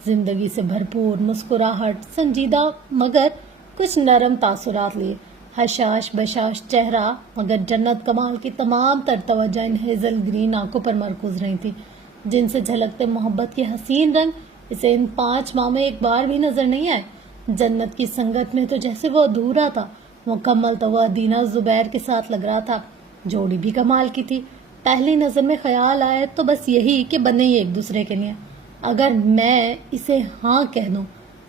زندگی سے بھرپور مسکراہٹ, سنجیدہ مگر کچھ نرم تاثرات لیے, حشاش بشاش چہرہ, مگر جنت کمال کی تمام تر توجہ ان ہیزل گرین آنکھوں پر مرکوز رہی تھی جن سے جھلکتے محبت کے حسین رنگ اسے ان 5 ماہ میں ایک بار بھی نظر نہیں آئے. جنت کی سنگت میں تو جیسے وہ ادھورا تھا, مکمل تو وہ ادینہ زبیر کے ساتھ لگ رہا تھا. جوڑی بھی کمال کی تھی. پہلی نظر میں خیال آئے تو بس یہی کہ بنے ہی ایک دوسرے کے لیے. اگر میں اسے ہاں کہہ دوں,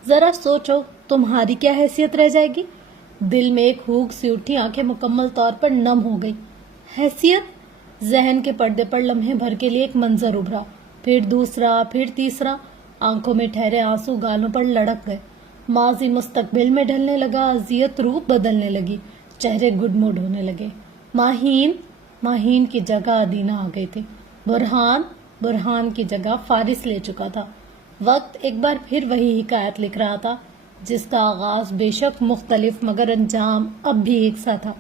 ذرا سوچو تمہاری کیا حیثیت رہ جائے گی. دل میں ایک ہوک سی اٹھی, آنکھیں مکمل طور پر نم ہو گئی. حیثیت. ذہن کے پردے پر لمحے بھر کے لیے ایک منظر ابھرا, پھر دوسرا, پھر تیسرا. آنکھوں میں ٹھہرے آنسو گالوں پر لڑک گئے. ماضی مستقبل میں ڈھلنے لگا, اذیت روپ بدلنے لگی, چہرے گڈ موڈ ہونے لگے. ماہین کی جگہ ادینہ آ گئی تھی. برہان کی جگہ فارس لے چکا تھا. وقت ایک بار پھر وہی حکایت لکھ رہا تھا جس کا آغاز بے شک مختلف مگر انجام اب بھی ایک سا تھا.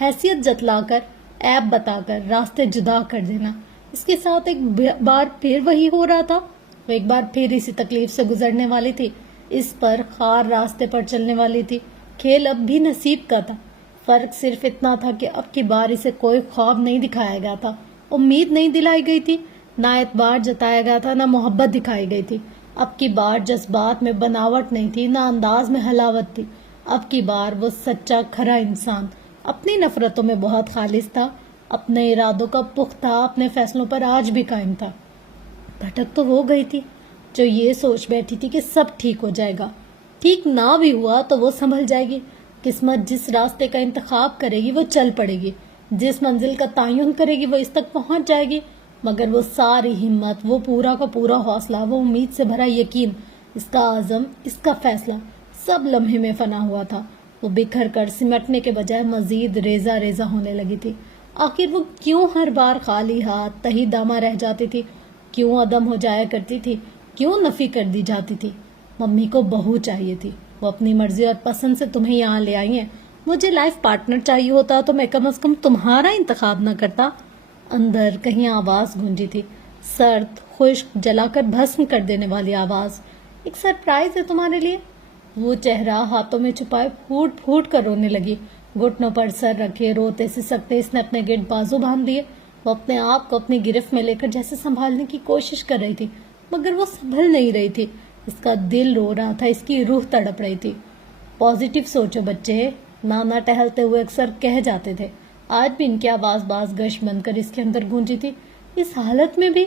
حیثیت جتلا کر, عیب بتا کر, راستے جدا کر دینا. اس کے ساتھ ایک بار پھر وہی ہو رہا تھا. وہ ایک بار پھر اسی تکلیف سے گزرنے والی تھی, اس پر خار راستے پر چلنے والی تھی. کھیل اب بھی نصیب کا تھا. فرق صرف اتنا تھا کہ اب کی بار اسے کوئی خواب نہیں دکھایا گیا تھا, امید نہیں دلائی گئی تھی, نہ اعتبار جتایا گیا تھا, نہ محبت دکھائی گئی تھی. اب کی بار جذبات میں بناوٹ نہیں تھی, نہ انداز میں حلاوت تھی. اب کی بار وہ سچا کھرا انسان اپنی نفرتوں میں بہت خالص تھا, اپنے ارادوں کا پختہ, اپنے فیصلوں پر آج بھی قائم تھا. بھٹک تو وہ گئی تھی جو یہ سوچ بیٹھی تھی کہ سب ٹھیک ہو جائے گا. ٹھیک نہ بھی ہوا تو وہ سنبھل جائے گی. قسمت جس راستے کا انتخاب کرے گی وہ چل پڑے گی, جس منزل کا تعین کرے گی وہ اس تک پہنچ جائے گی. مگر وہ ساری ہمت, وہ پورا کا پورا حوصلہ, وہ امید سے بھرا یقین, اس کا عزم, اس کا فیصلہ, سب لمحے میں فنا ہوا تھا. وہ بکھر کر سمٹنے کے بجائے مزید ریزہ ریزہ ہونے لگی تھی. آخر وہ کیوں ہر بار خالی ہاتھ تہی دامہ رہ جاتی تھی, کیوں عدم ہو جایا کرتی تھی, کیوں نفی کر دی جاتی تھی. ممی کو بہو چاہیے تھی, وہ اپنی مرضی اور پسند سے تمہیں یہاں لے آئی ہیں. مجھے لائف پارٹنر چاہیے ہوتا تو میں کم از کم تمہارا انتخاب نہ کرتا. اندر کہیں آواز گونجی تھی, سرد, خشک, جلا کر بھسم کر دینے والی آواز. ایک سرپرائز ہے تمہارے لیے. وہ چہرہ ہاتھوں میں چھپائے پھوٹ پھوٹ کر رونے لگی. گھٹنوں پر سر رکھے روتے سسکتے اس نے اپنے گرد بازو باندھ دیے. وہ اپنے آپ کو اپنی گرفت میں لے کر جیسے سنبھالنے کی کوشش کر رہی تھی، مگر وہ سنبھل نہیں رہی تھی. اس کا دل رو رہا تھا، اس کی روح تڑپ رہی تھی. پازیٹیو سوچو بچے، نانا ٹہلتے ہوئے اکثر کہہ جاتے تھے. آج بھی ان کی آواز باز گش بن کر اس کے اندر گونجی تھی. اس حالت میں بھی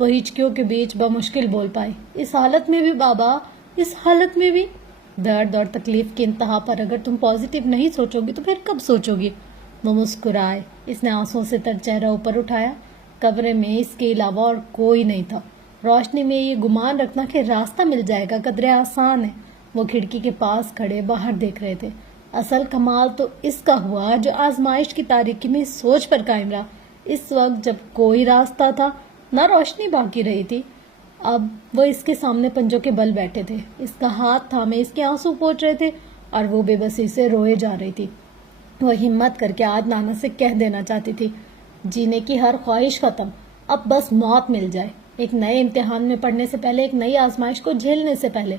وہ ہچکیوں کے بیچ بمشکل بول پائی. اس حالت میں بھی بابا، اس حالت میں بھی. درد اور تکلیف کی انتہا پر اگر تم پازیٹیو نہیں سوچو گی تو پھر کب سوچو گی؟ وہ مسکرائے. اس نے آنسوں سے تر چہرہ اوپر اٹھایا. کمرے میں اس کے علاوہ اور کوئی نہیں تھا. روشنی میں یہ گمان رکھنا کہ راستہ مل جائے گا قدرے آسان ہے. وہ کھڑکی کے پاس کھڑے باہر دیکھ رہے تھے. اصل کمال تو اس کا ہوا جو آزمائش کی تاریکی میں سوچ پر قائم رہا. اس وقت جب کوئی راستہ تھا، نہ روشنی باقی رہی تھی. اب وہ اس کے سامنے پنجوں کے بل بیٹھے تھے. اس کا ہاتھ تھامے اس کے آنسو پوچھ رہے تھے اور وہ بے بسی سے روئے جا رہی تھی. وہ ہمت کر کے آج نانا سے کہہ دینا چاہتی تھی، جینے کی ہر خواہش ختم، اب بس موت مل جائے. ایک نئے امتحان میں پڑھنے سے پہلے، ایک نئی آزمائش کو جھیلنے سے پہلے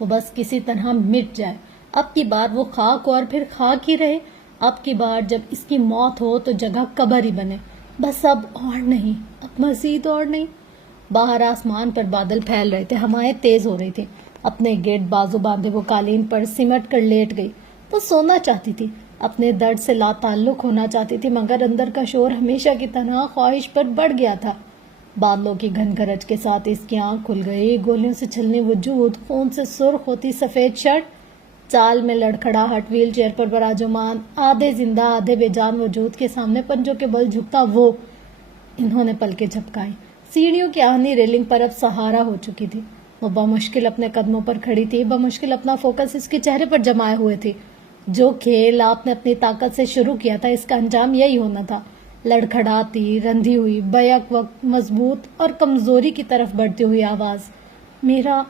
وہ بس کسی طرح مٹ جائے. اب کی بار وہ خاک اور پھر خاک ہی رہے. اب کی بار جب اس کی موت ہو تو جگہ قبر ہی بنے. بس اب اور نہیں، اب مزید اور نہیں. باہر آسمان پر بادل پھیل رہے تھے، ہوائیں تیز ہو رہی تھی. اپنے گرد بازو باندھے وہ قالین پر سمٹ کر لیٹ گئی. وہ سونا چاہتی تھی، اپنے درد سے لا تعلق ہونا چاہتی تھی، مگر اندر کا شور ہمیشہ کی طرح خواہش پر بڑھ گیا تھا. بادلوں کی گھن گرج کے ساتھ اس کی آنکھ کھل گئی. گولیوں سے چھلنی وجود، خون سے سرخ ہوتی سفید شرٹ، چال میں لڑکھڑاہٹ، ویل چیئر پر براجمان آدھے زندہ آدھے بے جان وجود کے سامنے پنجوں کے بل جھکتا وہ. انہوں نے پلکیں جھپکائی. سیڑھیوں کی آہنی ریلنگ پر اب سہارا ہو چکی تھی. وہ بمشکل اپنے قدموں پر کھڑی تھی، بمشکل اپنا فوکس اس کے چہرے پر جمائے ہوئے تھی. جو کھیل آپ نے اپنی طاقت سے شروع کیا تھا، اس کا انجام یہی ہونا تھا. لڑکھڑاتی، رندھی ہوئی، بیک وقت مضبوط اور کمزوری کی طرف بڑھتی ہوئی آواز. میرا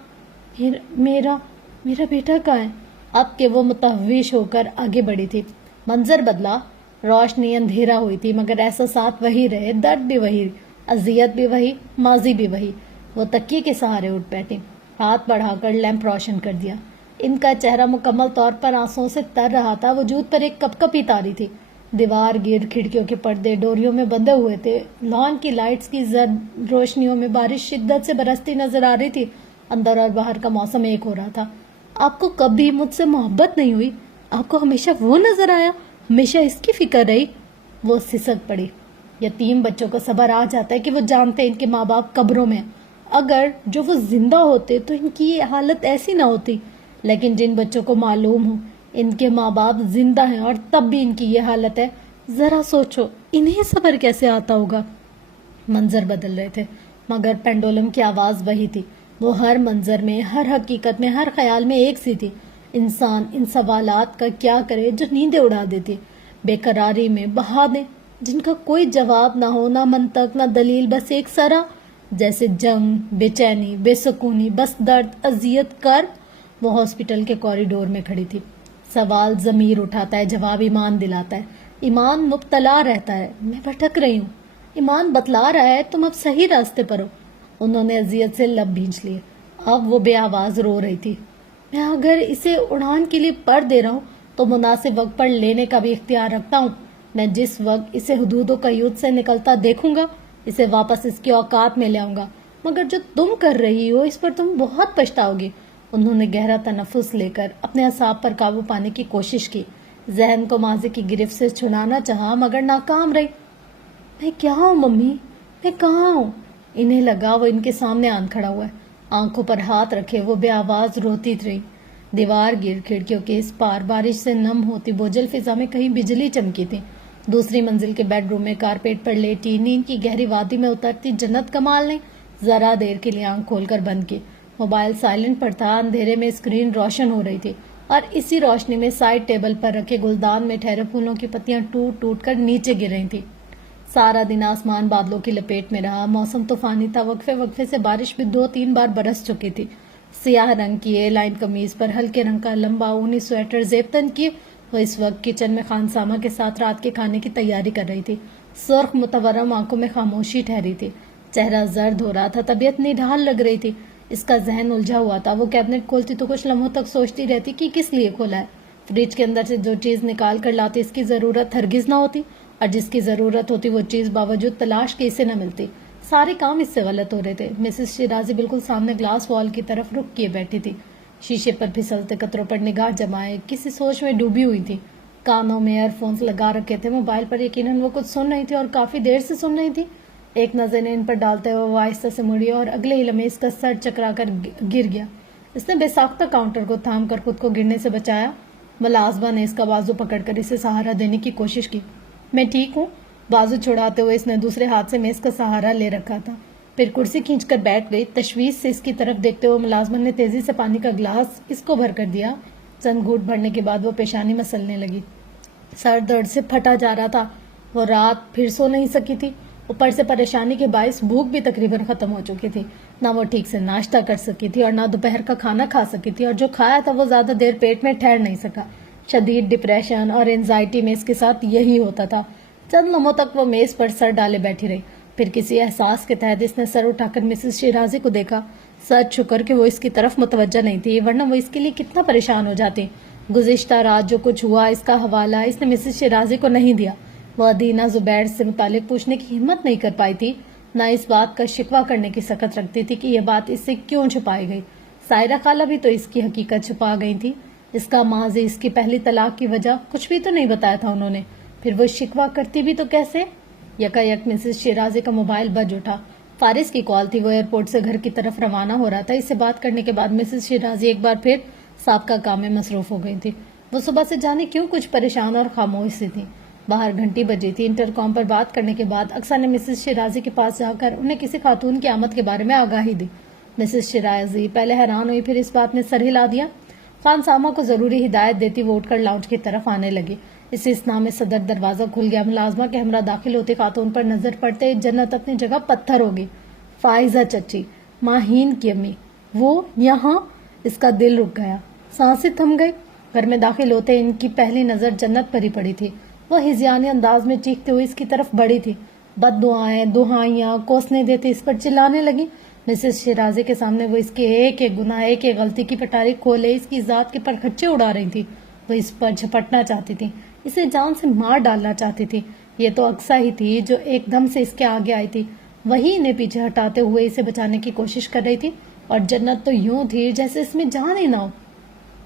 میرا میرا بیٹا کہاں ہے؟ اب کہ وہ متوش ہو کر آگے بڑھی تھی. منظر بدلا. روشنی اندھیرا ہوئی تھی، مگر احساسات وہی رہے. درد بھی وہی، اذیت بھی وہی، ماضی بھی وہی. وہ تکیے کے سہارے اٹھ بیٹھی، ہاتھ بڑھا کر لیمپ روشن کر دیا. ان کا چہرہ مکمل طور پر آنسوں سے تر رہا تھا. وجود پر ایک کپ کپی تاری تھی. دیوار گرد کھڑکیوں کے پردے ڈوریوں میں بندھے ہوئے تھے. لان کی لائٹس کی زرد روشنیوں میں بارش شدت سے برستی نظر آ رہی تھی. اندر اور باہر کا موسم ایک ہو رہا تھا. آپ کو کبھی مجھ سے محبت نہیں ہوئی؟ آپ کو ہمیشہ وہ نظر آیا، ہمیشہ اس کی فکر رہی؟ وہ سسک پڑی. یتیم بچوں کو صبر آ جاتا ہے کہ وہ جانتے ہیں ان کے ماں باپ قبروں میں. اگر جو وہ زندہ ہوتے تو ان کی یہ حالت ایسی نہ ہوتی. لیکن جن بچوں کو معلوم ہو ان کے ماں باپ زندہ ہیں اور تب بھی ان کی یہ حالت ہے، ذرا سوچو انہیں صبر کیسے آتا ہوگا. منظر بدل رہے تھے، مگر پینڈولم کی آواز وہی تھی. وہ ہر منظر میں، ہر حقیقت میں، ہر خیال میں ایک سی تھی. انسان ان سوالات کا کیا کرے جو نیندیں اڑا دیتی، بے قراری میں بہا دیں، جن کا کوئی جواب نہ ہو، نہ منطق، نہ دلیل، بس ایک سرا جیسے جنگ، بے چینی، بے سکونی، بس درد، اذیت، کرب. وہ ہاسپٹل کے کوریڈور میں کھڑی تھی. سوال ضمیر اٹھاتا ہے، جواب ایمان دلاتا ہے. ایمان مبتلا رہتا ہے، میں بھٹک رہی ہوں. ایمان بتلا رہا ہے تم اب صحیح راستے پر ہو. انہوں نے اذیت سے لب بھینچ لیے. اب وہ بے آواز رو رہی تھی. میں اگر اسے اڑان کے لیے پر دے رہا ہوں تو مناسب وقت پر لینے کا بھی اختیار رکھتا ہوں. میں جس وقت اسے حدود و قیود سے نکلتا دیکھوں گا، اسے واپس اس کی اوقات میں لے آؤں گا. مگر جو تم کر رہی ہو اس پر تم بہت پچھتاؤ گی. انہوں نے گہرا تنفس لے کر اپنے اعصاب پر قابو پانے کی کوشش کی. ذہن کو ماضی کی گرفت سے چھڑانا چاہا مگر ناکام رہی. میں کیا ہوں ممی؟ میں کہاں ہوں؟ انہیں لگا وہ ان کے سامنے آن کھڑا ہوا ہے. آنکھوں پر ہاتھ رکھے وہ بے آواز روتی رہی. دیوار گرد کھڑکیوں کے اس پار بارش سے نم ہوتی بوجھل فضا میں کہیں بجلی چمکی تھی. دوسری منزل کے بیڈ روم میں کارپیٹ پر لیٹی نیند کی گہری وادی میں اترتی جنت کمال نے ذرا دیر کے لیے آنکھ کھول کر بند کی. موبائل سائلنٹ پر تھا. اندھیرے میں اسکرین روشن ہو رہی تھی اور اسی روشنی میں سائڈ ٹیبل پر رکھے گلدان میں ٹھہرے پھولوں کی پتیاں ٹوٹ ٹوٹ کر نیچے گر رہی تھی. سارا دن آسمان بادلوں کی لپیٹ میں رہا. موسم طوفانی تھا. وقفے وقفے سے بارش بھی 2-3 بار برس چکی تھی. سیاہ رنگ کی اے لائن قمیض پر ہلکے رنگ کا لمبا اونی سویٹر زیب تن کیے وہ اس وقت کچن میں خانسامہ کے ساتھ رات کے کھانے کی تیاری کر رہی تھی. سرخ متورم آنکھوں میں خاموشی ٹھہری تھی. چہرہ زرد ہو رہا تھا. طبیعت نڈھال لگ رہی تھی. اس کا ذہن الجھا ہوا تھا. وہ کیبنٹ کھولتی تو کچھ لمحوں تک سوچتی رہتی کہ کس لیے کھولا ہے. فریج کے اندر سے جو چیز نکال کر لاتی اس کی ضرورت ہرگز نہ ہوتی، اور جس کی ضرورت ہوتی وہ چیز باوجود تلاش کے اسے نہ ملتی. سارے کام اس سے غلط ہو رہے تھے. مسز شیرازی بالکل سامنے گلاس وال کی طرف رخ کیے بیٹھی تھی، شیشے پر پھسلتے قطروں پر نگاہ جمائے کسی سوچ میں ڈوبی ہوئی تھی. کانوں میں ایئر فونز لگا رکھے تھے. موبائل پر یقیناً وہ کچھ سن رہی تھی اور کافی دیر سے سن رہی تھی. ایک نظر نے ان پر ڈالتے ہوئے وہ آہستہ سے مڑی اور اگلے ہی لمحے اس کا سر چکرا کر گر گیا. اس نے بے ساختہ کاؤنٹر کو تھام کر خود کو گرنے سے بچایا. ملازمہ نے اس کا بازو پکڑ کر اسے سہارا دینے کی کوشش کی. میں ٹھیک ہوں. بازو چھڑاتے ہوئے اس نے دوسرے ہاتھ سے میز کا سہارا لے رکھا تھا. پھر کرسی کھینچ کر بیٹھ گئی. تشویش سے اس کی طرف دیکھتے ہوئے ملازمہ نے تیزی سے پانی کا گلاس اس کو بھر کر دیا. چند گھونٹ بھرنے کے بعد وہ پیشانی مسلنے لگی. سر درد سے پھٹا جا رہا تھا. وہ رات پھر سو نہیں سکی تھی. اوپر سے پریشانی کے باعث بھوک بھی تقریباً ختم ہو چکی تھی. نہ وہ ٹھیک سے ناشتہ کر سکی تھی اور نہ دوپہر کا کھانا کھا سکی تھی، اور جو کھایا تھا وہ زیادہ دیر پیٹ میں ٹھہر نہیں سکا. شدید ڈپریشن اور اینزائٹی میں اس کے ساتھ یہی ہوتا تھا. چند لمحوں تک وہ میز پر سر ڈالے بیٹھی رہی. پھر کسی احساس کے تحت اس نے سر اٹھا کر مسز شیرازی کو دیکھا. سچ شکر کہ وہ اس کی طرف متوجہ نہیں تھی، ورنہ وہ اس کے لیے کتنا پریشان ہو جاتی. گزشتہ رات جو کچھ ہوا اس کا حوالہ اس نے مسز شیرازی کو نہیں دیا. وہ ادینہ زبیر سے متعلق پوچھنے کی ہمت نہیں کر پائی تھی، نہ اس بات کا شکوہ کرنے کی سخت رکھتی تھی کہ یہ بات اس سے کیوں چھپائی گئی. سائرہ خالہ بھی تو اس کی حقیقت چھپا گئی تھی. اس کا ماضی، اس کی پہلی طلاق کی وجہ کچھ بھی تو نہیں بتایا تھا انہوں نے. پھر وہ شکوہ کرتی بھی تو کیسے؟ یکایک مسز شیرازی کا موبائل بج اٹھا. فارس کی کال تھی. وہ ایئرپورٹ سے گھر کی طرف روانہ ہو رہا تھا. اس سے بات کرنے کے بعد مسز شیرازی ایک بار پھر سابقہ کام میں مصروف ہو گئی تھی. وہ صبح سے جانے کیوں کچھ پریشان اور خاموش سی تھی. باہر گھنٹی بجی تھی. انٹر کام پر بات کرنے کے بعد اکثر نے مسز شیرازی کے پاس جا کر انہیں کسی خاتون کی آمد کے بارے میں آگاہی دی. مسز شیرازی پہلے حیران ہوئی، پھر اس بات نے سر ہلا دیا. خان سامہ کو ضروری ہدایت دیتی وہ اٹھ کر لاؤنج کی طرف آنے لگی. اسی اسنا میں صدر دروازہ کھل گیا. ملازمہ کے ہمراہ داخل ہوتے خاتون پر نظر پڑتے جنت اپنی جگہ پتھر ہو گئی. فائزہ چچی، ماہین کی امی، وہ یہاں. اس کا دل رک گیا، سانسیں تھم گئی. گھر میں داخل ہوتے ان کی پہلی نظر جنت پر ہی پڑی تھی. وہ ہزیانی انداز میں چیختے ہوئے اس کی طرف بڑھی تھی. بد دعائیں، دہائیاں، کوسنے دیتے اس پر چلانے لگی. مسز شیرازی کے سامنے وہ اس کے ایک ایک گناہ، ایک ایک غلطی کی پٹاری کھولے اس کی ذات کے پرخچے اڑا رہی تھی. وہ اس پر جھپٹنا چاہتی تھی، اسے جان سے مار ڈالنا چاہتی تھی. یہ تو اقصیٰ ہی تھی جو ایک دم سے اس کے آگے آئی تھی. وہی انہیں پیچھے ہٹاتے ہوئے اسے بچانے کی کوشش کر رہی تھی. اور جنت تو یوں تھی جیسے اس میں جان ہی نہ ہو.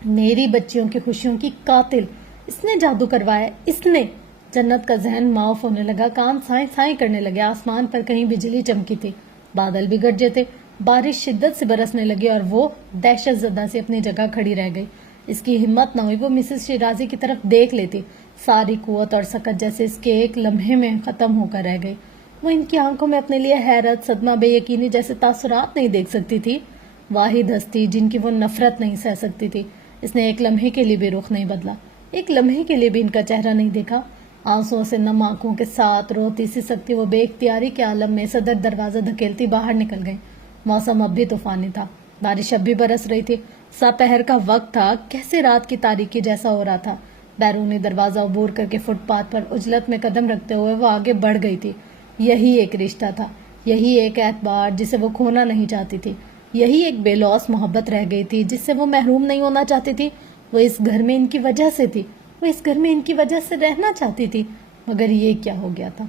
میری بچیوں کی خوشیوں کی قاتل، اس نے جادو کروایا، اس نے. جنت کا ذہن معاف ہونے لگا. کان سائیں سائیں کرنے لگے. آسمان پر کہیں بجلی چمکی تھی. بادل بھی گرجے تھے. بارش شدت سے برسنے لگی اور وہ دہشت زدہ سے اپنی جگہ کھڑی رہ گئی. اس کی ہمت نہ ہوئی وہ مسز شیرازی کی طرف دیکھ لیتی. ساری قوت اور سکت جیسے اس کے ایک لمحے میں ختم ہو کر رہ گئی. وہ ان کی آنکھوں میں اپنے لیے حیرت، صدمہ، بے یقینی جیسے تاثرات نہیں دیکھ سکتی تھی. واحد ہستی جن کی وہ نفرت نہیں سہ سکتی تھی. اس نے ایک لمحے کے لیے بھی رخ نہیں بدلا، ایک لمحے کے لیے بھی ان کا چہرہ نہیں دیکھا. آنسوں سے نم آنکھوں کے ساتھ روتی سی سکتی وہ بے اختیاری کے عالم میں صدر دروازہ دھکیلتی باہر نکل گئی. موسم اب بھی طوفانی تھا. بارش اب بھی برس رہی تھی. سپہر کا وقت تھا. کیسے رات کی تاریکی جیسا ہو رہا تھا. بیرونی دروازہ عبور کر کے فٹ پاتھ پر عجلت میں قدم رکھتے ہوئے وہ آگے بڑھ گئی تھی. یہی ایک رشتہ تھا، یہی ایک اعتبار جسے وہ کھونا نہیں چاہتی تھی. یہی ایک بے لوث محبت رہ گئی تھی جس سے وہ محروم نہیں ہونا چاہتی تھی. وہ اس گھر میں ان کی وجہ سے تھی. وہ اس گھر میں ان کی وجہ سے رہنا چاہتی تھی. مگر یہ کیا ہو گیا تھا؟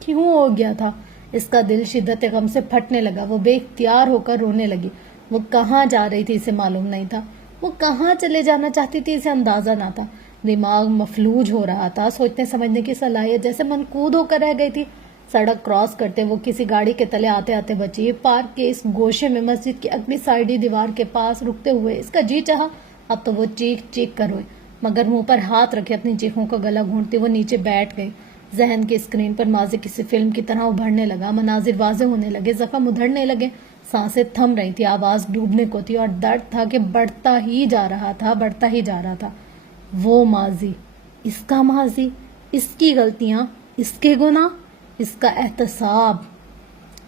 کیوں ہو گیا تھا؟ اس کا دل شدت غم سے پھٹنے لگا. وہ بے اختیار ہو کر رونے لگی. وہ کہاں جا رہی تھی اسے معلوم نہیں تھا. وہ کہاں چلے جانا چاہتی تھی اسے اندازہ نہ تھا. دماغ مفلوج ہو رہا تھا. سوچنے سمجھنے کی صلاحیت جیسے منقود ہو کر رہ گئی تھی. سڑک کراس کرتے وہ کسی گاڑی کے تلے آتے آتے بچی. پارک کے اس گوشے میں مسجد کی اگلی سائڈی دیوار کے پاس رکتے ہوئے اس کا جی چاہا اب تو وہ چیخ چیخ کر روئے، مگر منہ پر ہاتھ رکھے اپنی چیخوں کا گلا گھونٹتی وہ نیچے بیٹھ گئی. ذہن کی اسکرین پر ماضی کسی فلم کی طرح ابھرنے لگا. مناظر واضح ہونے لگے، زخم ادھڑنے لگے. سانسیں تھم رہی تھی، آواز ڈوبنے کو تھی اور درد تھا کہ بڑھتا ہی جا رہا تھا، بڑھتا ہی جا رہا تھا. وہ ماضی، اس کا ماضی، اس کی غلطیاں، اس کے گناہ، اس کا احتساب.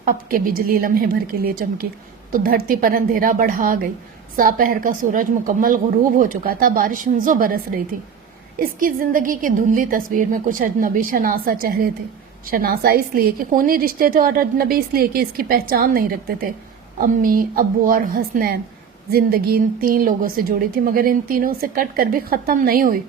اب کے بجلی لمحے بھر کے لیے چمکی تو دھرتی پر اندھیرا بڑھا گئی. سپہر کا سورج مکمل غروب ہو چکا تھا. بارش ہنزو برس رہی تھی. اس کی زندگی کی دھندلی تصویر میں کچھ اجنبی شناسا چہرے تھے. شناسا اس لیے کہ خونی رشتے تھے اور اجنبی اس لیے کہ اس کی پہچان نہیں رکھتے تھے. امی، ابو اور حسنین. زندگی ان 3 لوگوں سے جڑی تھی مگر ان تینوں سے کٹ کر بھی ختم نہیں ہوئی.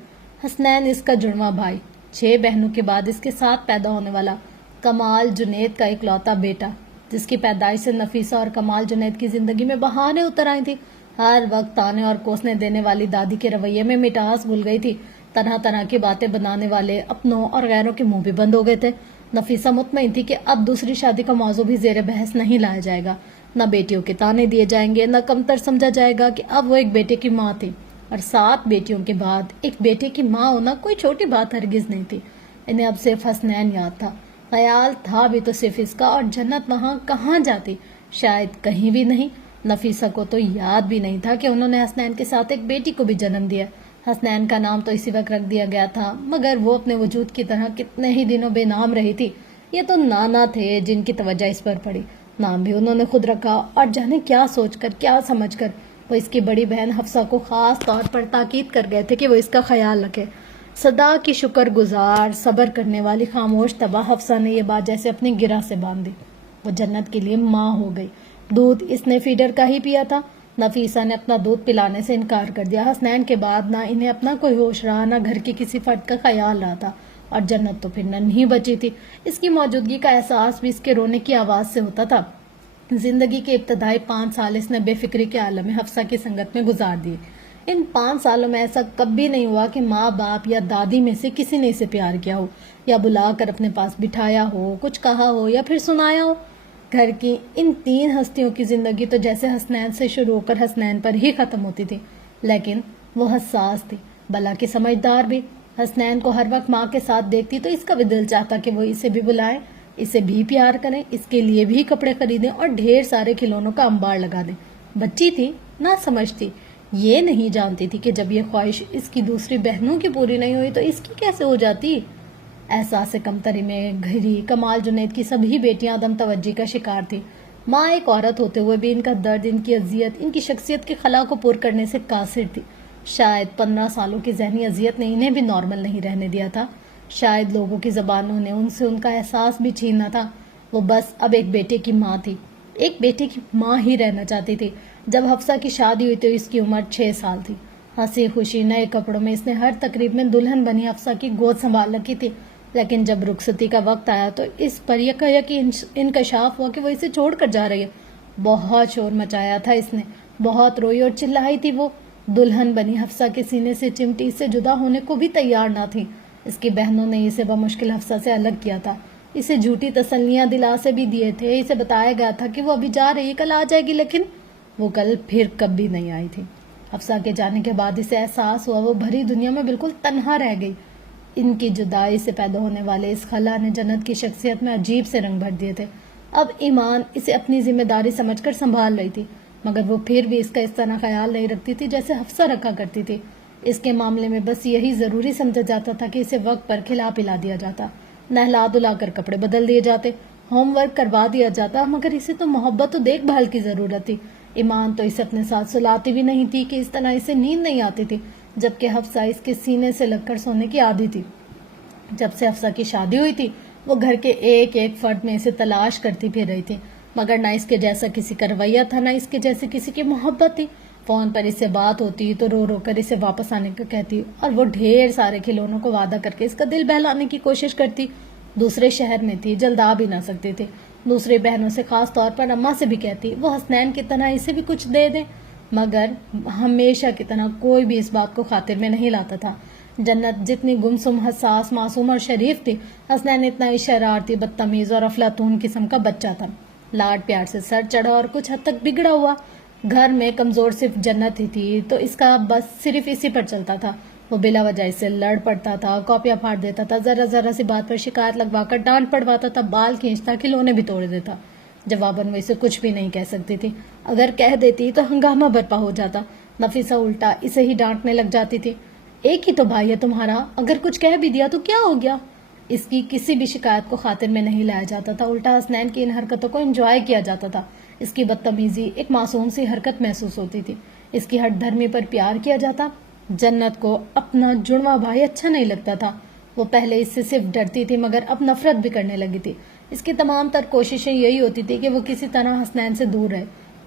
حسنین اس کا جڑواں بھائی، 6 بہنوں کے بعد اس کے ساتھ پیدا ہونے والا کمال جنید کا اکلوتا بیٹا، جس کی پیدائش سے نفیسہ اور کمال جنید کی زندگی میں بہانے اتر آئی تھی. ہر وقت تانے اور کوسنے دینے والی دادی کے رویے میں مٹاس گھل گئی تھی. طرح طرح کی باتیں بنانے والے اپنوں اور غیروں کے منہ بھی بند ہو گئے تھے. نفیسہ مطمئن تھی کہ اب دوسری شادی کا موضوع بھی زیر بحث نہیں لایا جائے گا. نہ بیٹیوں کے تانے دیے جائیں گے، نہ کمتر سمجھا جائے گا کہ اب وہ ایک بیٹے کی ماں تھی. اور 7 بیٹیوں کے بعد ایک بیٹے کی ماں ہونا کوئی چھوٹی بات ہرگز نہیں تھی. انہیں اب صرف حسنین یاد تھا. خیال تھا بھی تو صرف اس کا، اور جنت وہاں کہاں جاتی؟ شاید کہیں بھی نہیں. نفیسہ کو تو یاد بھی نہیں تھا کہ انہوں نے حسنین کے ساتھ ایک بیٹی کو بھی جنم دیا. حسنین کا نام تو اسی وقت رکھ دیا گیا تھا، مگر وہ اپنے وجود کی طرح کتنے ہی دنوں بے نام رہی تھی. یہ تو نانا تھے جن کی توجہ اس پر پڑی. نام بھی انہوں نے خود رکھا، اور جانے کیا سوچ کر، کیا سمجھ کر وہ اس کی بڑی بہن حفصہ کو خاص طور پر تاکید کر گئے تھے کہ وہ اس کا خیال رکھے. صدا کی شکر گزار، صبر کرنے والی خاموش طبع حفصہ نے یہ بات جیسے اپنی گرہ سے باندھ دی. وہ جنت کے لیے ماں ہو گئی. دودھ اس نے فیڈر کا ہی پیا تھا. نفیسہ نے اپنا دودھ پلانے سے انکار کر دیا. حسنین کے بعد نہ انہیں اپنا کوئی ہوش رہا، نہ گھر کے کسی فرد کا خیال رہا تھا. اور جنت تو پھر ننھی بچی تھی. اس کی موجودگی کا احساس بھی اس کے رونے کی آواز سے ہوتا تھا. زندگی کے ابتدائی 5 سال اس نے بے فکری کے عالم میں حفصہ کی سنگت میں گزار دیے. ان 5 سالوں میں ایسا کبھی نہیں ہوا کہ ماں باپ یا دادی میں سے کسی نے اسے پیار کیا ہو، یا بلا کر اپنے پاس بٹھایا ہو، کچھ کہا ہو یا پھر سنایا ہو. گھر کی ان 3 ہستیوں کی زندگی تو جیسے حسنین سے شروع ہو کر حسنین پر ہی ختم ہوتی تھی. لیکن وہ حساس تھی، بلا کی سمجھدار بھی. حسنین کو ہر وقت ماں کے ساتھ دیکھتی تو اس کا بھی دل چاہتا کہ وہ اسے بھی بلائیں، اسے بھی پیار کریں، اس کے لیے بھی کپڑے خریدیں اور ڈھیر سارے کھلونوں کا انبار لگا دیں. بچی تھی، نہ سمجھتی. یہ نہیں جانتی تھی کہ جب یہ خواہش اس کی دوسری بہنوں کی پوری نہیں ہوئی تو اس کی کیسے ہو جاتی. احساس کمتری میں گھری کمال جنید کی سبھی بیٹیاں عدم توجہ کا شکار تھی. ماں ایک عورت ہوتے ہوئے بھی ان کا درد، ان کی اذیت، ان کی شخصیت کے خلا کو پور کرنے سے قاصر تھی. شاید 15 سالوں کی ذہنی اذیت نے انہیں بھی نارمل نہیں رہنے دیا تھا. شاید لوگوں کی زبانوں نے ان سے ان کا احساس بھی چھینا تھا. وہ بس اب ایک بیٹے کی ماں تھی، ایک بیٹے کی ماں ہی رہنا چاہتی تھی. جب حفصہ کی شادی ہوئی تو اس کی عمر 6 سال تھی. ہنسی خوشی نئے کپڑوں میں اس نے ہر تقریب میں دلہن بنی حفصہ کی گود سنبھال رکھی تھی. لیکن جب رخصتی کا وقت آیا تو اس پر یکایک انکشاف ہوا کہ وہ اسے چھوڑ کر جا رہی ہے. بہت شور مچایا تھا اس نے، بہت روئی اور چلائی تھی. وہ دلہن بنی حفصہ کے سینے سے چمٹی اس سے جدا ہونے کو بھی تیار نہ تھی. اس کی بہنوں نے اسے بمشکل حفصہ سے الگ کیا تھا. اسے جھوٹی تسلیاں دلاسے بھی دیے تھے. اسے بتایا گیا تھا کہ وہ ابھی جا رہی ہے، کل آ جائے گی، لیکن وہ کل پھر کبھی نہیں آئی تھی. حفصہ کے جانے کے بعد اسے احساس ہوا وہ بھری دنیا میں بالکل تنہا رہ گئی. ان کی جدائی سے پیدا ہونے والے اس خلا نے جنت کی شخصیت میں عجیب سے رنگ بھر دیے تھے. اب ایمان اسے اپنی ذمہ داری سمجھ کر سنبھال رہی تھی، مگر وہ پھر بھی اس کا اس طرح خیال نہیں رکھتی تھی جیسے حفصہ رکھا کرتی تھی. اس کے معاملے میں بس یہی ضروری سمجھا جاتا تھا کہ اسے وقت پر کھلا پلا دیا جاتا، نہلا دھلا کر کپڑے بدل دیے جاتے، ہوم ورک کروا دیا جاتا. مگر اسے تو محبت و دیکھ بھال کی ضرورت تھی. ایمان تو اسے اپنے ساتھ سلاتی بھی نہیں تھی کہ اس طرح اسے نیند نہیں آتی تھی، جبکہ حفصہ اس کے سینے سے لگ کر سونے کی عادی تھی. جب سے حفصہ کی شادی ہوئی تھی وہ گھر کے ایک ایک فرد میں اسے تلاش کرتی پھر رہی تھی، مگر نہ اس کے جیسا کسی کا رویہ تھا، نہ اس کے جیسے کسی کی محبت تھی. فون پر اس سے بات ہوتی تو رو رو کر اسے واپس آنے کا کہتی، اور وہ ڈھیر سارے کھلونوں کو وعدہ کر کے اس کا دل بہلانے کی کوشش کرتی. دوسرے شہر میں تھی، جلد آ بھی نہ سکتی تھی. دوسری بہنوں سے، خاص طور پر اماں سے بھی کہتی وہ حسنین کی طرح اسے بھی کچھ دے دیں، مگر ہمیشہ کی طرح کوئی بھی اس بات کو خاطر میں نہیں لاتا تھا. جنت جتنی گمسم، حساس، معصوم اور شریف تھی، حسنین اتنا ہی شرارتی، بدتمیز اور افلاطون قسم کا بچہ تھا. لاڈ پیار سے سر چڑھا اور کچھ حد تک بگڑا ہوا. گھر میں کمزور صرف جنت ہی تھی تو اس کا بس صرف اسی پر چلتا تھا. وہ بلا وجہ اس سے لڑ پڑتا تھا، کاپیاں پھاڑ دیتا تھا، ذرا ذرا سی بات پر شکایت لگوا کر ڈانٹ پڑواتا تھا، بال کھینچتا، کھلونے بھی توڑ دیتا. جواباً وہ اسے کچھ بھی نہیں کہہ سکتی تھی. اگر کہہ دیتی تو ہنگامہ برپا ہو جاتا. نفیسہ الٹا اسے ہی ڈانٹنے لگ جاتی تھی. ایک ہی تو بھائی ہے تمہارا، اگر کچھ کہہ بھی دیا تو کیا ہو گیا. اس کی کسی بھی شکایت کو خاطر میں نہیں لایا جاتا تھا، الٹا حسنین کی ان حرکتوں کو انجوائے کیا جاتا تھا. اس کی بدتمیزی ایک معصوم سی حرکت محسوس ہوتی تھی. اس کی ہٹ دھرمی پر پیار کیا جاتا. جنت کو اپنا جڑواں بھائی اچھا نہیں لگتا تھا. وہ پہلے اس سے صرف ڈرتی تھی مگر اب نفرت بھی کرنے لگی تھی. اس کی تمام تر کوششیں یہی ہوتی تھی کہ وہ کسی طرح حسنین سے دور رہے.